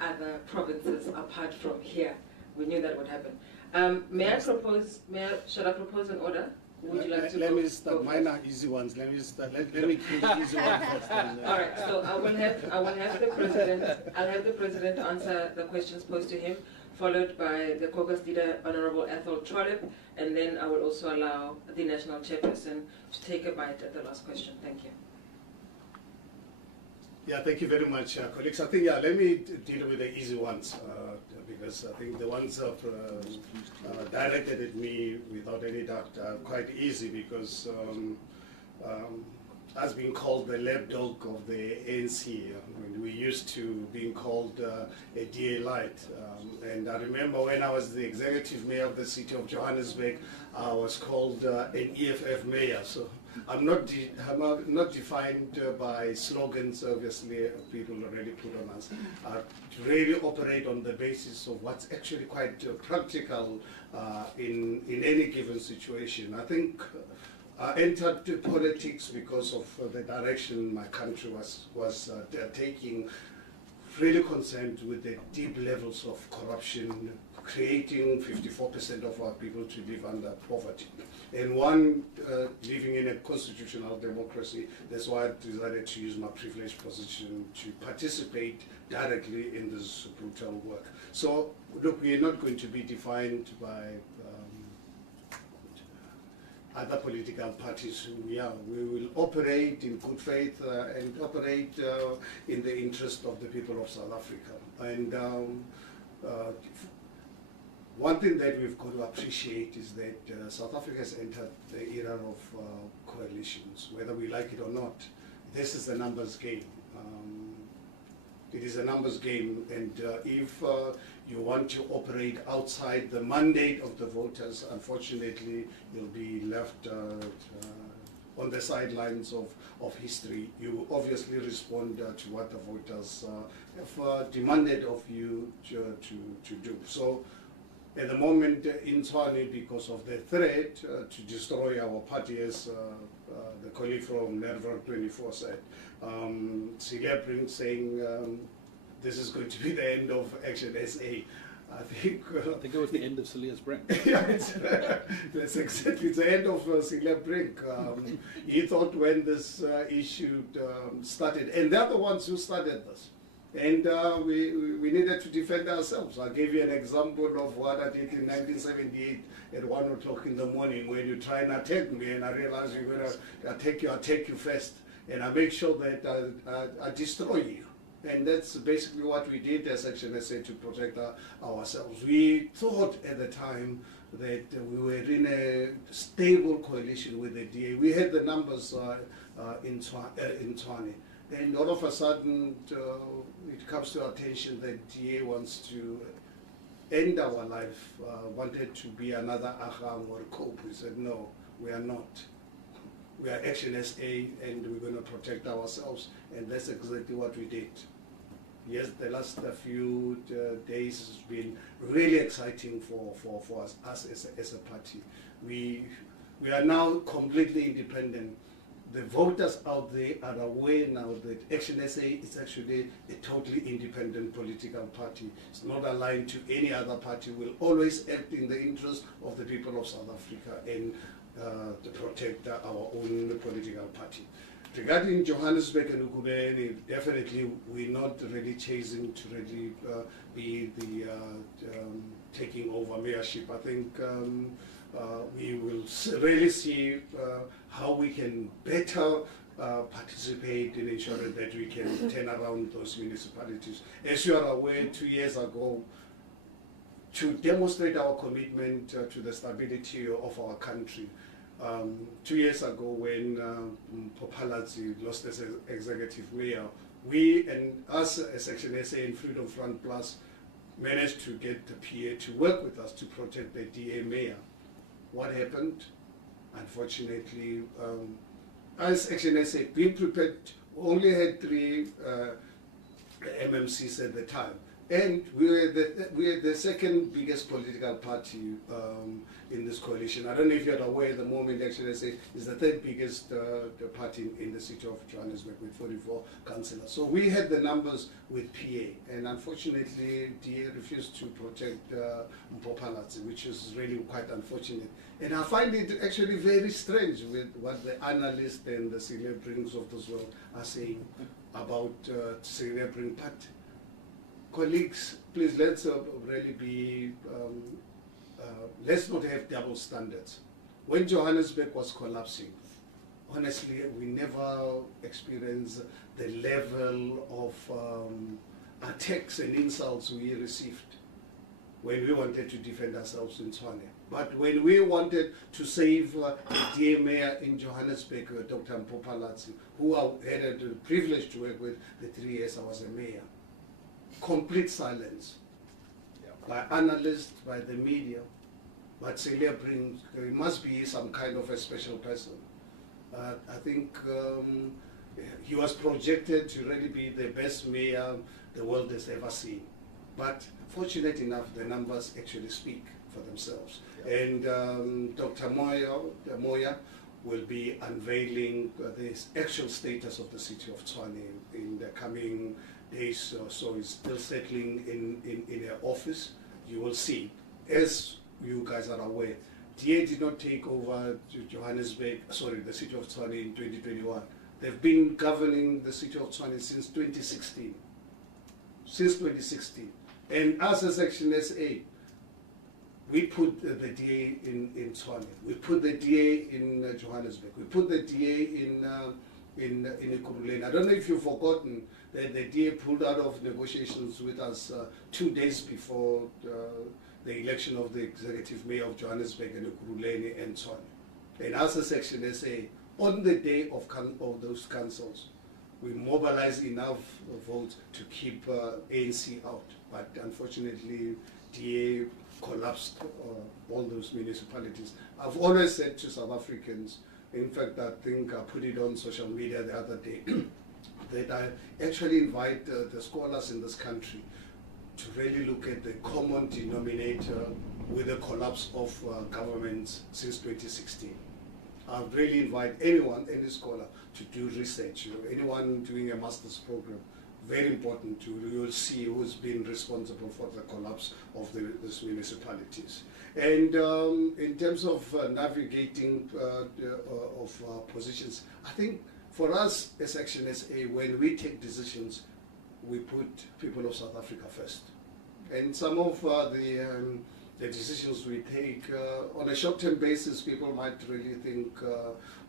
other provinces apart from here. We knew that would happen. Shall I propose an order? Would you like to let go? me start. Mine are easy ones. Let me start. Let me kill the easy one first. All right. So I will have the president. I'll have the president answer the questions posed to him, followed by the caucus leader, Honorable Ethel Trollip, and then I will also allow the national chairperson to take a bite at the last question. Thank you. Yeah, thank you very much, colleagues. I think, let me deal with the easy ones, because I think the ones directed at me, without any doubt, are quite easy, because as being called the lapdog of the ANC, we used to being called a DA light. And I remember when I was the executive mayor of the city of Johannesburg, I was called an EFF mayor. So I'm not defined by slogans, obviously, people already put on us. I really operate on the basis of what's actually quite practical in any given situation. I think I entered politics because of the direction my country was taking, really concerned with the deep levels of corruption, creating 54% of our people to live under poverty. And one, living in a constitutional democracy, that's why I decided to use my privileged position to participate directly in this brutal work. So, look, we are not going to be defined by other political parties. We will operate in good faith and operate in the interest of the people of South Africa. And one thing that we've got to appreciate is that South Africa has entered the era of coalitions, whether we like it or not. This is a numbers game. It is a numbers game, and if you want to operate outside the mandate of the voters, unfortunately, you'll be left on the sidelines of history. You obviously respond to what the voters have demanded of you to do. So, at the moment in Tshwane, because of the threat to destroy our party, as the colleague from Network 24 said, Celia Brink saying this is going to be the end of Action SA. I think it was the end of Celia's Brink. Yeah, that's exactly the end of Celia Brink. He thought when this issue started, and they're the ones who started this. And we needed to defend ourselves. I'll give you an example of what I did in 1978 at 1 o'clock in the morning when you try and attack me, and I realize you're going to attack you first, and I make sure that I destroy you. And that's basically what we did as Action SA to protect ourselves. We thought at the time that we were in a stable coalition with the DA. We had the numbers in Tshwane. And all of a sudden, it comes to our attention that DA wants to end our life, wanted to be another Aham or Cope. We said, no, we are not. We are Action SA, and we're going to protect ourselves. And that's exactly what we did. Yes, the last few days has been really exciting for us as a party. We are now completely independent. The voters out there are aware now that Action SA is actually a totally independent political party. It's not aligned to any other party. We'll always act in the interest of the people of South Africa and to protect our own political party. Regarding Johannesburg and Ukubeni, definitely we're not really chasing to really be the taking over mayorship. I think we will really see how we can better participate in ensuring that we can turn around those municipalities. As you are aware, 2 years ago, to demonstrate our commitment to the stability of our country, 2 years ago when Popalazi lost as executive mayor, we and us as Section SA and Freedom Front Plus managed to get the PA to work with us to protect the DA mayor. What happened? Unfortunately, as Action SA, we prepared, only had 3 MMCs at the time. And we were the second biggest political party in this coalition. I don't know if you're aware, at the moment Action SA is the 3rd biggest party in the city of Johannesburg with 44 councillors. So we had the numbers with PA, and unfortunately DA refused to protect Mpopalazi, which is really quite unfortunate. And I find it actually very strange with what the analysts and the celebrities of this world are saying about celebrating party. Colleagues, please, let's really be, let's not have double standards. When Johannesburg was collapsing, honestly, we never experienced the level of attacks and insults we received when we wanted to defend ourselves in Tshwane. But when we wanted to save the DA mayor in Johannesburg, Dr. Mpopalazi, who I had the privilege to work with the 3 years I was a mayor, complete silence by analysts, by the media, but Celia brings, it must be some kind of a special person. I think he was projected to really be the best mayor the world has ever seen. But fortunate enough, the numbers actually speak for themselves. Yeah. And Dr. Moya will be unveiling the actual status of the city of Tshwane in the coming days. So he's still settling in her office. You will see, as you guys are aware, DA did not take over Johannesburg, sorry, the city of Tshwane in 2021. They've been governing the city of Tshwane since 2016. Since 2016. And us as Action SA, we put the DA in Tshwane. We put the DA in Johannesburg. We put the DA in Ekurhuleni. I don't know if you've forgotten that the DA pulled out of negotiations with us 2 days before the election of the executive mayor of Johannesburg and Ekurhuleni and Tshwane. And us as Action SA, on the day of those councils, we mobilized enough votes to keep ANC out. But unfortunately, DA collapsed all those municipalities. I've always said to South Africans, in fact, I think I put it on social media the other day, that I actually invite the scholars in this country to really look at the common denominator with the collapse of governments since 2016. I really invite anyone, any scholar, to do research. Anyone doing a master's program, very important to, you'll see who's been responsible for the collapse of these municipalities. And in terms of navigating positions, I think for us as Action SA, when we take decisions, we put people of South Africa first. And some of the decisions we take on a short-term basis, people might really think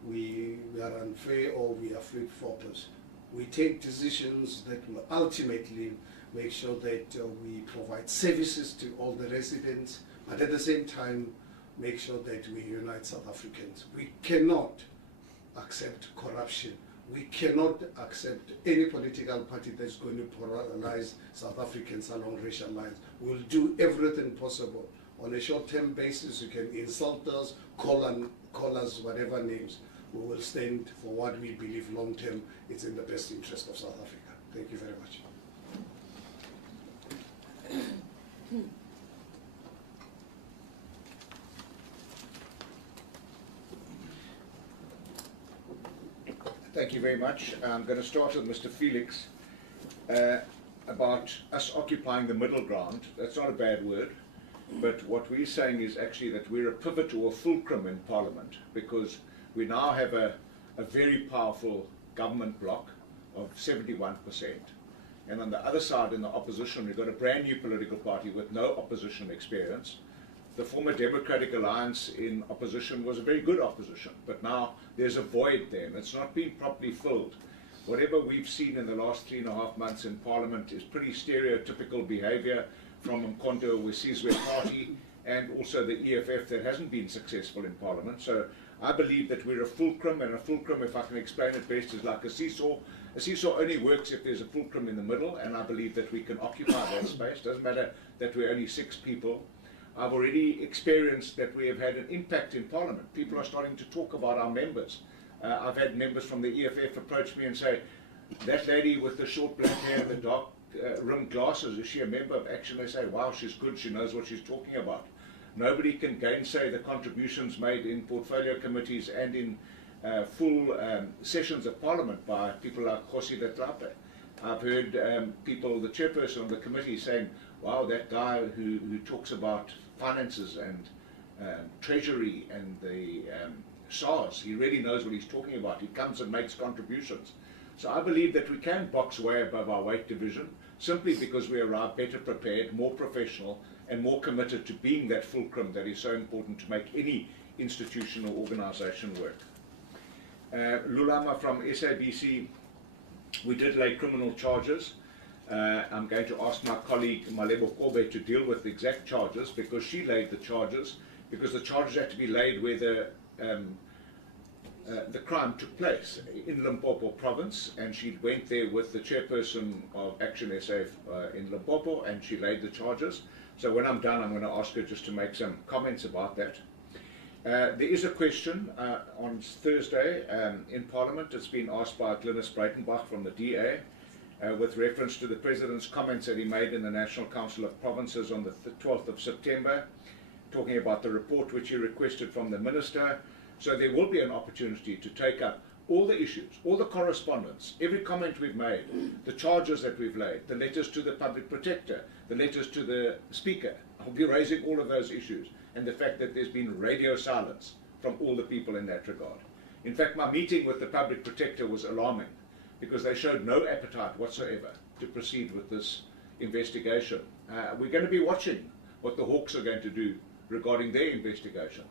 we are unfair or we are flip-floppers. We take decisions that will ultimately make sure that we provide services to all the residents, but at the same time, make sure that we unite South Africans. We cannot accept corruption. We cannot accept any political party that's going to polarize South Africans along racial lines. We'll do everything possible. On a short-term basis, you can insult us, call us whatever names. We will stand for what we believe long-term is in the best interest of South Africa. Thank you very much. Thank you very much. I'm going to start with Mr. Felix about us occupying the middle ground. That's not a bad word, but what we're saying is actually that we're a pivot or a fulcrum in Parliament, because we now have a very powerful government bloc of 71%. And on the other side, in the opposition, we've got a brand new political party with no opposition experience, the former Democratic Alliance in opposition was a very good opposition, but now there's a void there, and it's not been properly filled. Whatever we've seen in the last 3.5 months in Parliament is pretty stereotypical behaviour from Mkhonto Wesizwe Party and also the EFF that hasn't been successful in Parliament. So I believe that we're a fulcrum, and a fulcrum, if I can explain it best, is like a seesaw. A seesaw only works if there's a fulcrum in the middle, and I believe that we can occupy that space. Doesn't matter that we're only 6 people. I've already experienced that we have had an impact in Parliament. People are starting to talk about our members. I've had members from the EFF approach me and say, that lady with the short black hair and the dark rimmed glasses, is she a member of Action? They say, wow, she's good, she knows what she's talking about. Nobody can gainsay the contributions made in portfolio committees and in full sessions of Parliament by people like Kgosi Letlape. I've heard people, the chairperson of the committee, saying, wow, that guy who talks about finances and treasury and the SARS, he really knows what he's talking about. He comes and makes contributions. So I believe that we can box way above our weight division simply because we arrive better prepared, more professional, and more committed to being that fulcrum that is so important to make any institution or organisation work. Lulama from SABC, we did lay criminal charges. I'm going to ask my colleague Malebo Kobe to deal with the exact charges because she laid the charges, because the charges had to be laid where the crime took place in Limpopo province, and she went there with the chairperson of Action SA in Limpopo, and she laid the charges. So when I'm done, I'm going to ask her just to make some comments about that. There is a question on Thursday in Parliament. It's been asked by Glynis Breitenbach from the DA with reference to the President's comments that he made in the National Council of Provinces on the 12th of September, talking about the report which he requested from the Minister. So there will be an opportunity to take up all the issues, all the correspondence, every comment we've made, the charges that we've laid, the letters to the Public Protector, the letters to the Speaker. I'll be raising all of those issues, and the fact that there's been radio silence from all the people in that regard. In fact, my meeting with the Public Protector was alarming, because they showed no appetite whatsoever to proceed with this investigation. We're going to be watching what the Hawks are going to do regarding their investigation.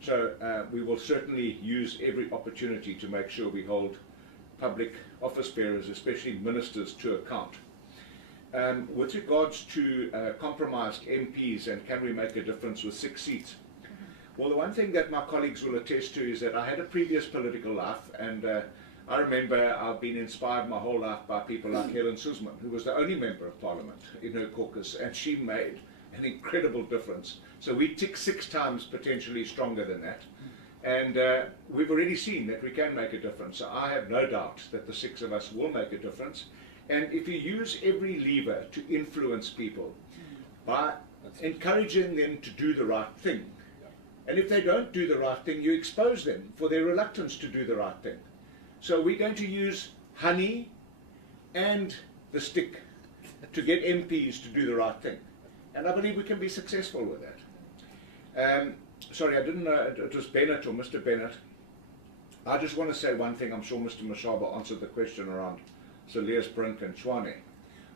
So we will certainly use every opportunity to make sure we hold public office bearers, especially ministers, to account. With regards to compromised MPs and can we make a difference with 6 seats? Well, the one thing that my colleagues will attest to is that I had a previous political life, and I remember I've been inspired my whole life by people like Helen Suzman, who was the only member of Parliament in her caucus, and she made an incredible difference. So we tick 6 times potentially stronger than that. And we've already seen that we can make a difference. So I have no doubt that the 6 of us will make a difference. And if you use every lever to influence people by encouraging them to do the right thing, and if they don't do the right thing, you expose them for their reluctance to do the right thing. So we're going to use honey and the stick to get MPs to do the right thing. And I believe we can be successful with that. Sorry, I didn't know it was Bennett or Mr. Bennett. I just want to say one thing. I'm sure Mr. Mashaba answered the question around Silius Brink and Tshwane.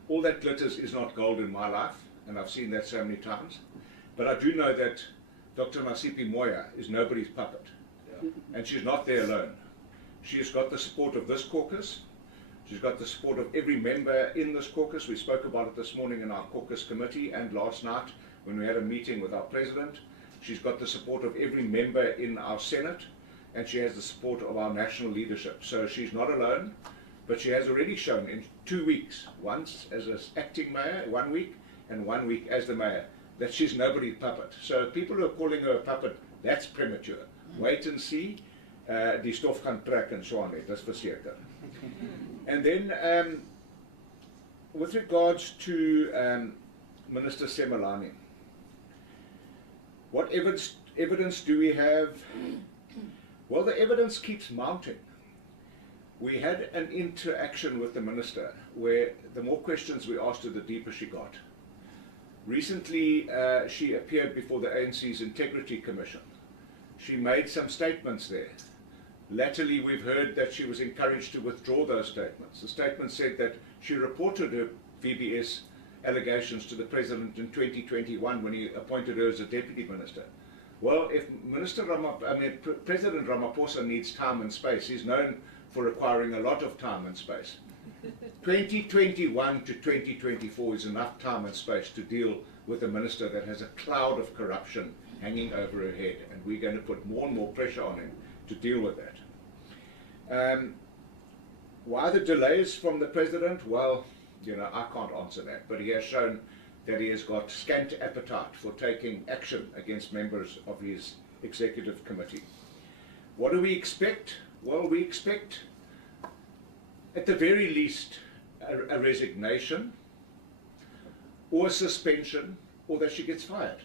All that glitters is not gold in my life, and I've seen that so many times. But I do know that Dr. Masipi Moya is nobody's puppet. Yeah. And she's not there alone. She's got the support of this caucus. She's got the support of every member in this caucus. We spoke about it this morning in our caucus committee and last night when we had a meeting with our president. She's got the support of every member in our Senate, and she has the support of our national leadership. So she's not alone, but she has already shown in 2 weeks, once as an acting mayor, 1 week, and 1 week as the mayor, that she's nobody's puppet. So people who are calling her a puppet, that's premature. Wait and see. Die stof gaan trek in Tshwane, dis verseker. And then, with regards to Minister Semelani, what evidence do we have? Well, the evidence keeps mounting. We had an interaction with the minister where the more questions we asked her, the deeper she got. Recently, she appeared before the ANC's Integrity Commission. She made some statements there. Latterly, we've heard that she was encouraged to withdraw those statements. The statement said that she reported her VBS allegations to the President in 2021 when he appointed her as a Deputy Minister. Well, if President Ramaphosa needs time and space, he's known for requiring a lot of time and space. 2021 to 2024 is enough time and space to deal with a minister that has a cloud of corruption hanging over her head, and we're going to put more and more pressure on him to deal with that. Why the delays from the President? Well, you know, I can't answer that, but he has shown that he has got scant appetite for taking action against members of his executive committee. What do we expect? Well, we expect, at the very least, a resignation, or a suspension, or that she gets fired.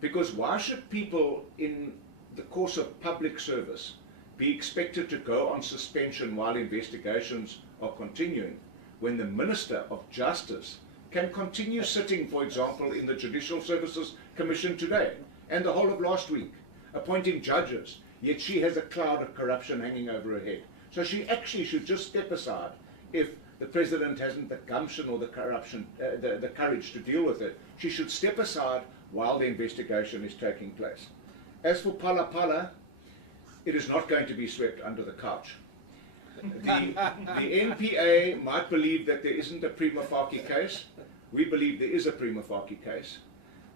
Because why should people in the course of public service be expected to go on suspension while investigations are continuing, when the Minister of Justice can continue sitting, for example, in the Judicial Services Commission today and the whole of last week, appointing judges, yet she has a cloud of corruption hanging over her head. So she actually should just step aside if the President hasn't the gumption or the courage to deal with it. She should step aside while the investigation is taking place. As for Phala Phala, it is not going to be swept under the couch. The NPA might believe that there isn't a prima facie case. We believe there is a prima facie case.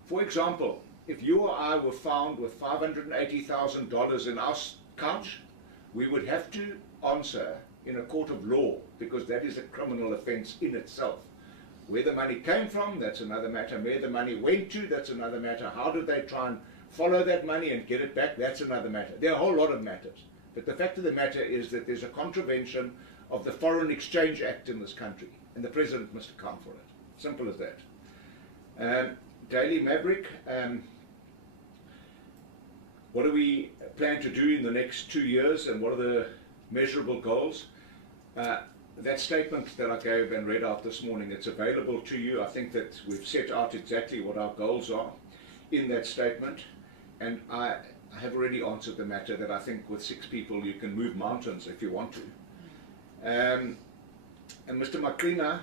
For example, if you or I were found with $580,000 in our couch, we would have to answer in a court of law, because that is a criminal offence in itself. Where the money came from, that's another matter. Where the money went to, that's another matter. How did they try and follow that money and get it back, that's another matter. There are a whole lot of matters. But the fact of the matter is that there's a contravention of the Foreign Exchange Act in this country, and the President must account for it. Simple as that. Daily Maverick, what do we plan to do in the next 2 years, and what are the measurable goals? That statement that I gave and read out this morning, it's available to you. I think that we've set out exactly what our goals are in that statement, and I have already answered the matter that I think with 6 people you can move mountains if you want to. And Mr. Makrina,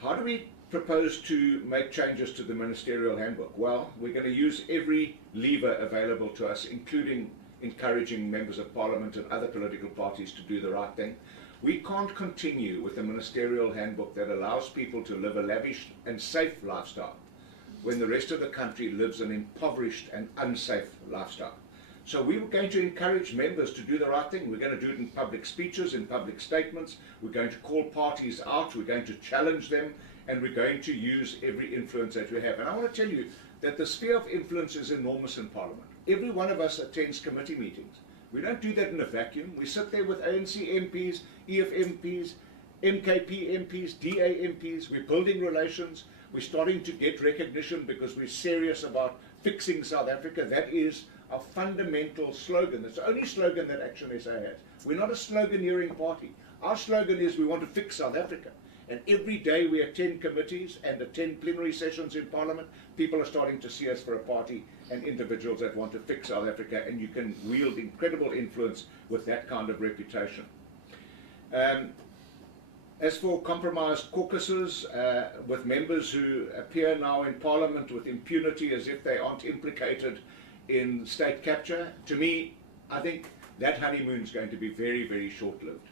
how do we propose to make changes to the ministerial handbook? Well, we're going to use every lever available to us, including encouraging members of parliament and other political parties to do the right thing. We can't continue with a ministerial handbook that allows people to live a lavish and safe lifestyle when the rest of the country lives an impoverished and unsafe lifestyle. So we were going to encourage members to do the right thing. We're going to do it in public speeches, in public statements. We're going to call parties out. We're going to challenge them, and we're going to use every influence that we have. And I want to tell you that the sphere of influence is enormous in Parliament. Every one of us attends committee meetings. We don't do that in a vacuum. We sit there with ANC MPs, EF MPs, MKP MPs, DA MPs. We're building relations. We're starting to get recognition because we're serious about fixing South Africa. That is our fundamental slogan. It's the only slogan that Action SA has. We're not a sloganeering party. Our slogan is we want to fix South Africa. And every day we attend committees and attend plenary sessions in Parliament, people are starting to see us for a party and individuals that want to fix South Africa, and you can wield incredible influence with that kind of reputation. As for compromised caucuses, with members who appear now in Parliament with impunity as if they aren't implicated in state capture, to me, I think that honeymoon is going to be very, very short-lived.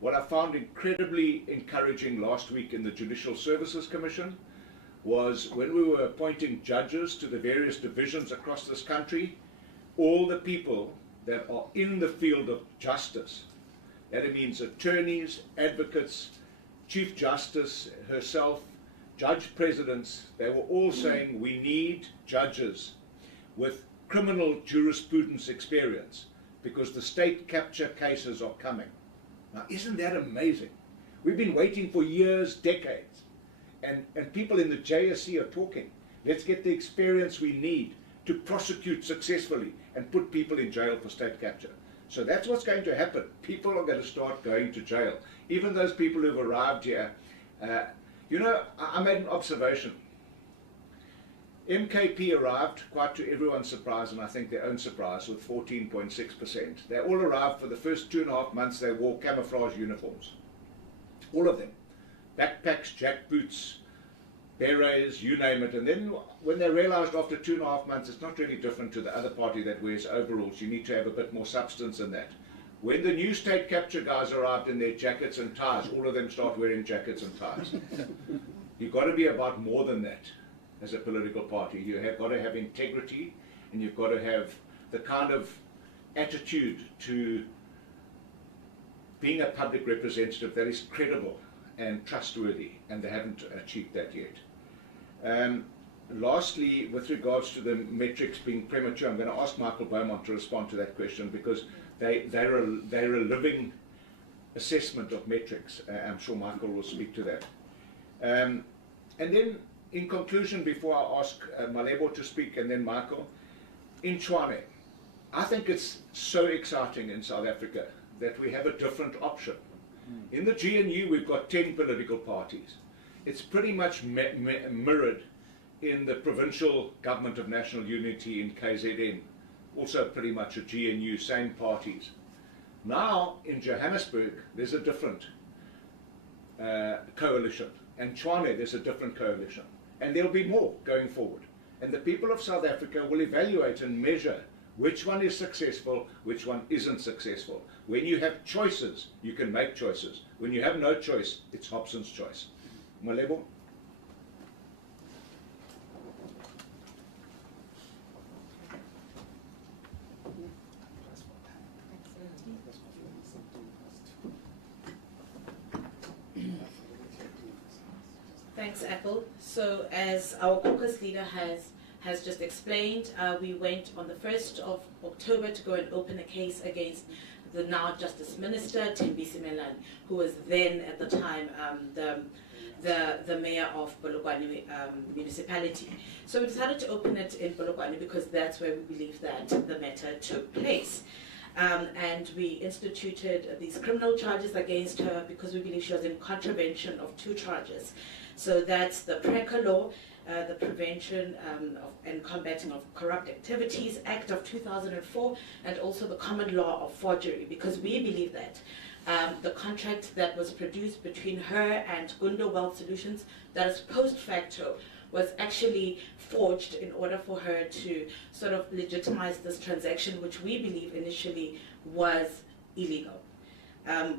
What I found incredibly encouraging last week in the Judicial Services Commission was when we were appointing judges to the various divisions across this country, all the people that are in the field of justice, that means attorneys, advocates, Chief Justice herself, judge presidents, they were all saying we need judges with criminal jurisprudence experience because the state capture cases are coming. Now, isn't that amazing? We've been waiting for years, decades, and people in the JSC are talking. Let's get the experience we need to prosecute successfully and put people in jail for state capture. So that's what's going to happen. People are going to start going to jail. Even those people who've arrived here. You know, I made an observation. MKP arrived, quite to everyone's surprise, and I think their own surprise, with 14.6%. They all arrived for the first 2.5 months. They wore camouflage uniforms. All of them. backpacks, jackboots, berets, you name it. And then when they realized after 2.5 months it's not really different to the other party that wears overalls, you need to have a bit more substance in that. When the new state capture guys arrived in their jackets and ties, all of them start wearing jackets and ties. You've got to be about more than that as a political party. You have got to have integrity, and you've got to have the kind of attitude to being a public representative that is credible and trustworthy, and they haven't achieved that yet. Lastly, with regards to the metrics being premature, I'm going to ask Michael Beaumont to respond to that question, because they're a living assessment of metrics. I'm sure Michael will speak to that. And then, in conclusion, before I ask Malebo to speak and then Michael, in Tshwane, I think it's so exciting in South Africa that we have a different option. In the GNU, we've got 10 political parties. It's pretty much mirrored in the Provincial Government of National Unity in KZN. Also pretty much a GNU, same parties. Now, in Johannesburg, there's a different coalition. And Tshwane, there's a different coalition. And there'll be more going forward. And the people of South Africa will evaluate and measure which one is successful, which one isn't successful. When you have choices, you can make choices. When you have no choice, it's Hobson's choice. Malebo? Thanks, Apple. So as our caucus leader has just explained, we went on the 1st of October to go and open a case against the now Justice Minister, Thembisi Melane, who was then at the time the mayor of Polokwane municipality. So we decided to open it in Polokwane because that's where we believe that the matter took place. And we instituted these criminal charges against her because we believe she was in contravention of 2 charges. So that's the PRECA law, the Prevention and Combating of Corrupt Activities Act of 2004, and also the common law of forgery, because we believe that the contract that was produced between her and Gundo Wealth Solutions, that is post facto, was actually forged in order for her to sort of legitimize this transaction, which we believe initially was illegal.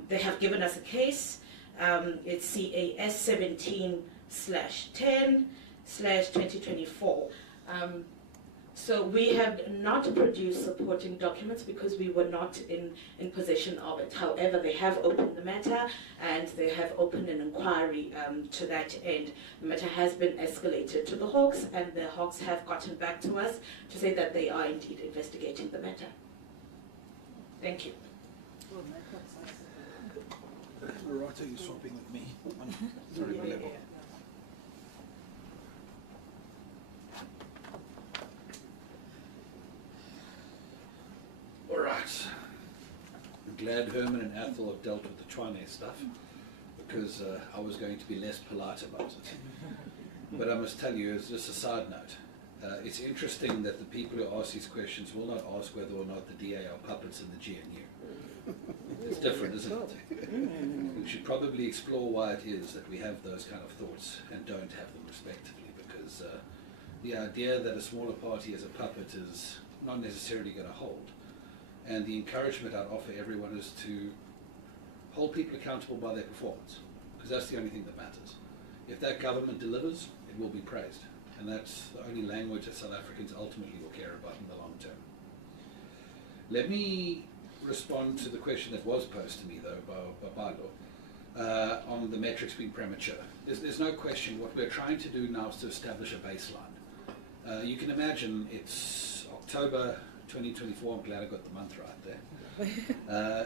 They have given us a case. It's CAS 17/10/2024. So we have not produced supporting documents because we were not in possession of it. However, they have opened the matter and they have opened an inquiry to that end. The matter has been escalated to the Hawks, and the Hawks have gotten back to us to say that they are indeed investigating the matter. Thank you. Loretta, you're swapping with me. Sorry, Malebo. All right. I'm glad Herman and Athol have dealt with the Tshwane stuff, because I was going to be less polite about it. But I must tell you, as just a side note, it's interesting that the people who ask these questions will not ask whether or not the DA are puppets in the GNU. It's different, isn't it? We should probably explore why it is that we have those kind of thoughts and don't have them respectively, because the idea that a smaller party is a puppet is not necessarily going to hold. And the encouragement I'd offer everyone is to hold people accountable by their performance, because that's the only thing that matters. If that government delivers, it will be praised. And that's the only language that South Africans ultimately will care about in the long term. Let me respond to the question that was posed to me, though, by Balo, on the metrics being premature. There's no question what we're trying to do now is to establish a baseline. You can imagine it's October 2024, I'm glad I got the month right there.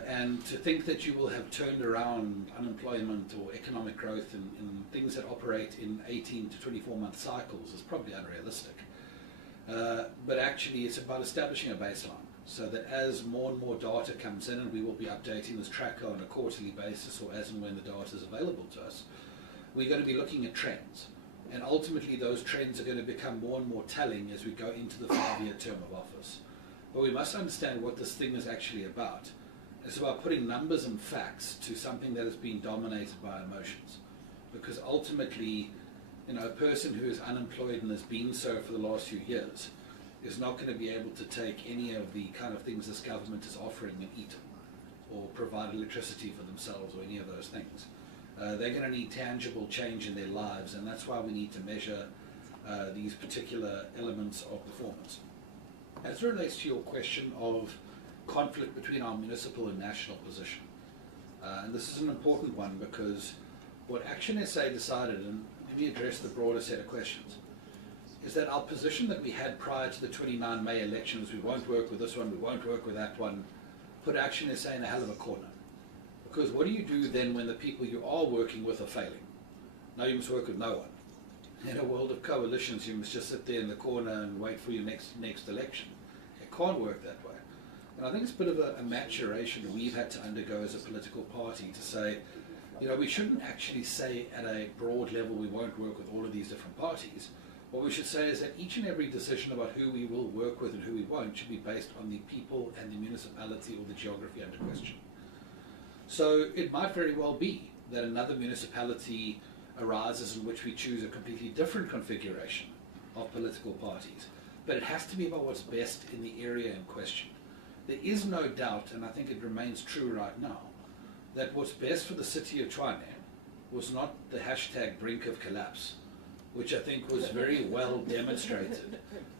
And to think that you will have turned around unemployment or economic growth in things that operate in 18 to 24 month cycles is probably unrealistic. But actually it's about establishing a baseline, so that as more and more data comes in, and we will be updating this tracker on a quarterly basis or as and when the data is available to us, we're going to be looking at trends. And ultimately those trends are going to become more and more telling as we go into the 5-year term of office. But we must understand what this thing is actually about. It's about putting numbers and facts to something that has been dominated by emotions. because ultimately, a person who is unemployed and has been so for the last few years is not going to be able to take any of the kind of things this government is offering and eat them, or provide electricity for themselves, or any of those things. They're going to need tangible change in their lives, and that's why we need to measure these particular elements of performance. As it relates to your question of conflict between our municipal and national position, and this is an important one, because what Action SA decided, and let me address the broader set of questions, is that our position that we had prior to the 29 May elections, we won't work with this one, we won't work with that one, put Action SA in a hell of a corner. Because what do you do then when the people you are working with are failing? Now you must work with no one. In a world of coalitions, you must just sit there in the corner and wait for your next election. It can't work that way. And I think it's a bit of a maturation we've had to undergo as a political party to say, we shouldn't actually say at a broad level we won't work with all of these different parties. What we should say is that each and every decision about who we will work with and who we won't should be based on the people and the municipality or the geography under question. So it might very well be that another municipality arises in which we choose a completely different configuration of political parties. But it has to be about what's best in the area in question. There is no doubt, and I think it remains true right now, that what's best for the city of Tshwane was not the hashtag brink of collapse, which I think was very well demonstrated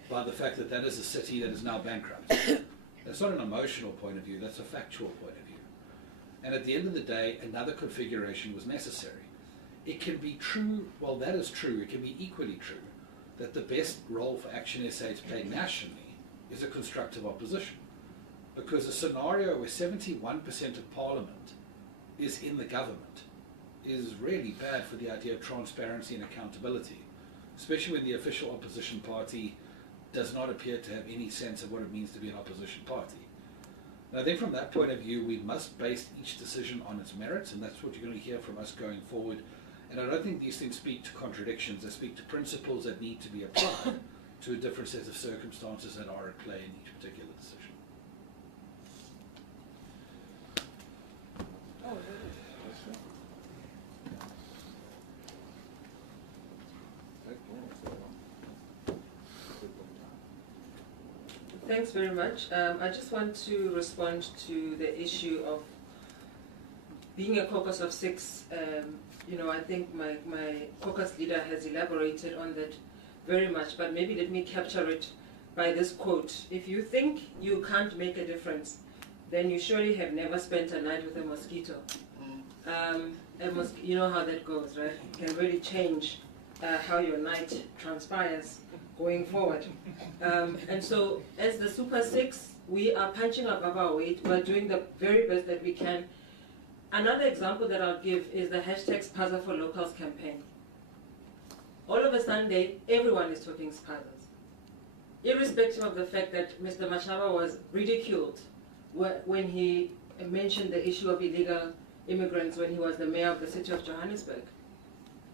by the fact that that is a city that is now bankrupt. That's not an emotional point of view, that's a factual point of view. And at the end of the day, another configuration was necessary. It can be true, well that is true, it can be equally true, that the best role for Action SA to play nationally is a constructive opposition. Because a scenario where 71% of Parliament is in the government is really bad for the idea of transparency and accountability, especially when the official opposition party does not appear to have any sense of what it means to be an opposition party. And I think from that point of view, we must base each decision on its merits, and that's what you're going to hear from us going forward. And I don't think these things speak to contradictions, they speak to principles that need to be applied to a different set of circumstances that are at play in each particular decision. Thanks very much. I just want to respond to the issue of being a caucus of 6. I think my caucus leader has elaborated on that very much, but maybe let me capture it by this quote. If you think you can't make a difference, then you surely have never spent a night with a mosquito. You know how that goes, right? It can really change how your night transpires going forward. And so as the Super 6, we are punching above our weight. We're doing the very best that we can. Another example that I'll give is the hashtag Spaza for Locals campaign. All of a Sunday, everyone is talking spazas, irrespective of the fact that Mr. Mashaba was ridiculed when he mentioned the issue of illegal immigrants when he was the mayor of the city of Johannesburg.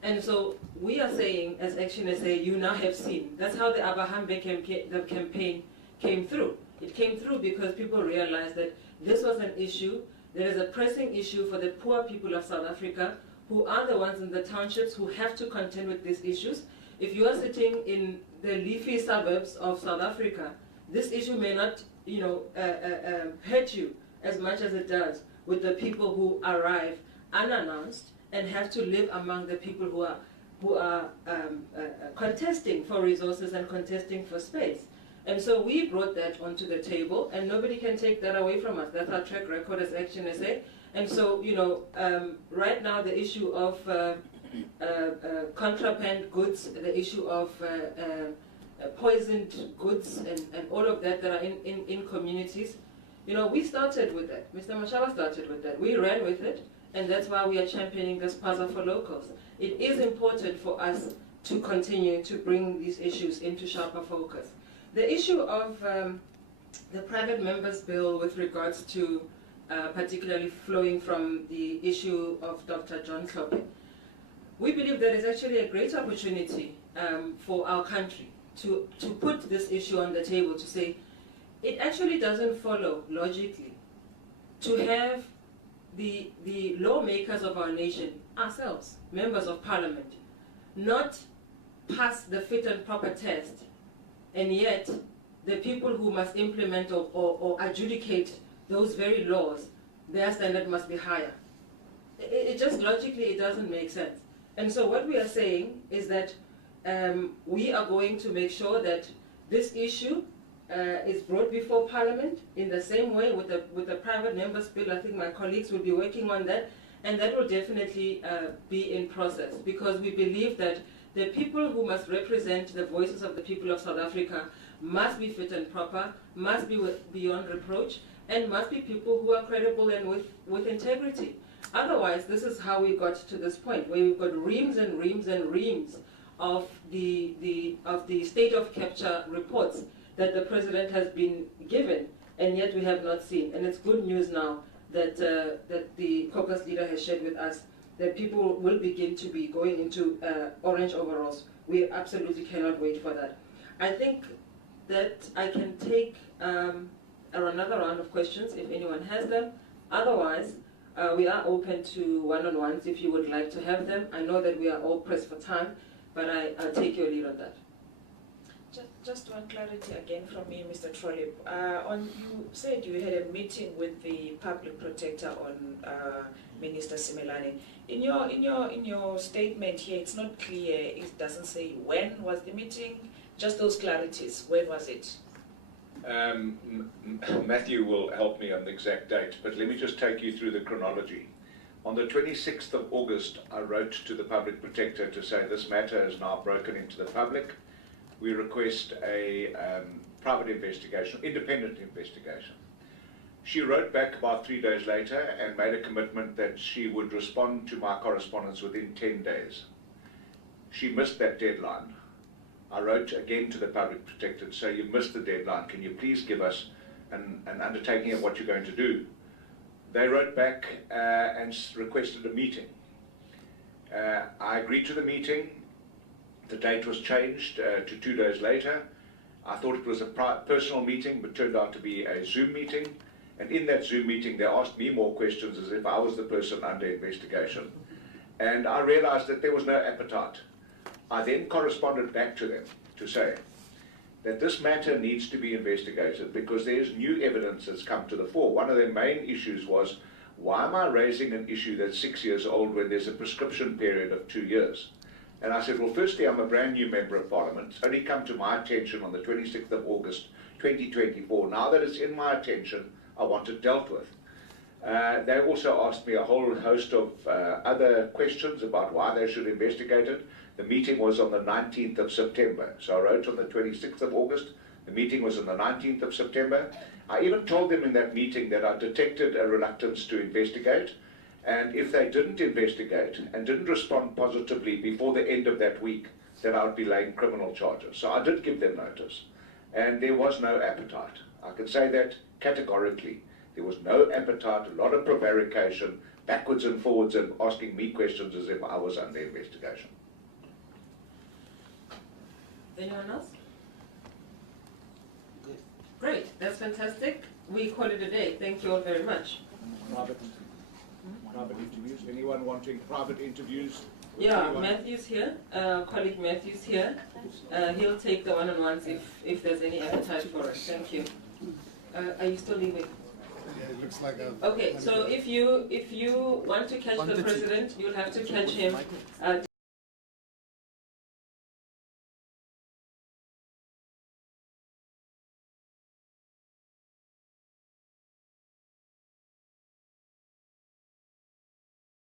And so we are saying, as Action SA, you now have seen. That's how the Abahambe campaign came through. It came through because people realized that this was an issue. There is a pressing issue for the poor people of South Africa, who are the ones in the townships who have to contend with these issues. If you are sitting in the leafy suburbs of South Africa, this issue may not, hurt you as much as it does with the people who arrive unannounced and have to live among the people who are contesting for resources and contesting for space. And so we brought that onto the table, and nobody can take that away from us. That's our track record as Action SA. And so, right now the issue of contraband goods, the issue of poisoned goods, and all of that are in communities, we started with that. Mr. Mashaba started with that. We ran with it, and that's why we are championing this Spaza for Locals. It is important for us to continue to bring these issues into sharper focus. The issue of the private members' bill with regards to particularly flowing from the issue of Dr. John Kloppe, we believe there is actually a great opportunity for our country to put this issue on the table, to say it actually doesn't follow logically to have the lawmakers of our nation ourselves, members of parliament, not pass the fit and proper test, and yet the people who must implement or adjudicate those very laws, their standard must be higher. It just logically, it doesn't make sense. And so what we are saying is that we are going to make sure that this issue is brought before Parliament in the same way with the private members bill. I think my colleagues will be working on that, and that will definitely be in process, because we believe that the people who must represent the voices of the people of South Africa must be fit and proper, must be beyond reproach, and must be people who are credible and with integrity. Otherwise, this is how we got to this point, where we've got reams and reams and reams of the state of capture reports that the president has been given, and yet we have not seen. And it's good news now that that the caucus leader has shared with us that people will begin to be going into orange overalls. We absolutely cannot wait for that. I think that I can take another round of questions if anyone has them. Otherwise, we are open to one-on-ones if you would like to have them. I know that we are all pressed for time, but I'll take your lead on that. Just one clarity again from me, Mr. Trollip. You said you had a meeting with the public protector on Minister Simelane. In your statement here, it's not clear. It doesn't say when was the meeting. Just those clarities. When was it? Matthew will help me on the exact date, but let me just take you through the chronology. On the 26th of August, I wrote to the public protector to say this matter is now broken into the public. We request a private investigation, independent investigation. She wrote back about 3 days later and made a commitment that she would respond to my correspondence within 10 days. She missed that deadline. I wrote again to the public protector to say, you missed the deadline, can you please give us an undertaking of what you're going to do? They wrote back and requested a meeting. I agreed to the meeting. The date was changed to 2 days later. I thought it was a personal meeting, but turned out to be a Zoom meeting. And in that Zoom meeting, they asked me more questions as if I was the person under investigation. And I realized that there was no appetite. I then corresponded back to them to say that this matter needs to be investigated because there's new evidence that's come to the fore. One of their main issues was, why am I raising an issue that's 6 years old when there's a prescription period of 2 years? And I said, well, firstly, I'm a brand new member of Parliament. It's only come to my attention on the 26th of August, 2024. Now that it's in my attention, I want it dealt with. They also asked me a whole host of other questions about why they should investigate it. The meeting was on the 19th of September. So I wrote on the 26th of August. The meeting was on the 19th of September. I even told them in that meeting that I detected a reluctance to investigate. And if they didn't investigate and didn't respond positively before the end of that week, then I would be laying criminal charges. So I did give them notice. And there was no appetite. I can say that categorically. There was no appetite, a lot of prevarication, backwards and forwards, and asking me questions as if I was under investigation. Anyone else? Great, that's fantastic. We call it a day. Thank you all very much. Private interviews? Anyone wanting private interviews? Yeah, anyone? Matthew's here, colleague Matthew's here. He'll take the one-on-ones if there's any appetite for it. Thank you. Are you still leaving? Yeah, it looks like okay, so if you want to catch the president, you'll have to catch him.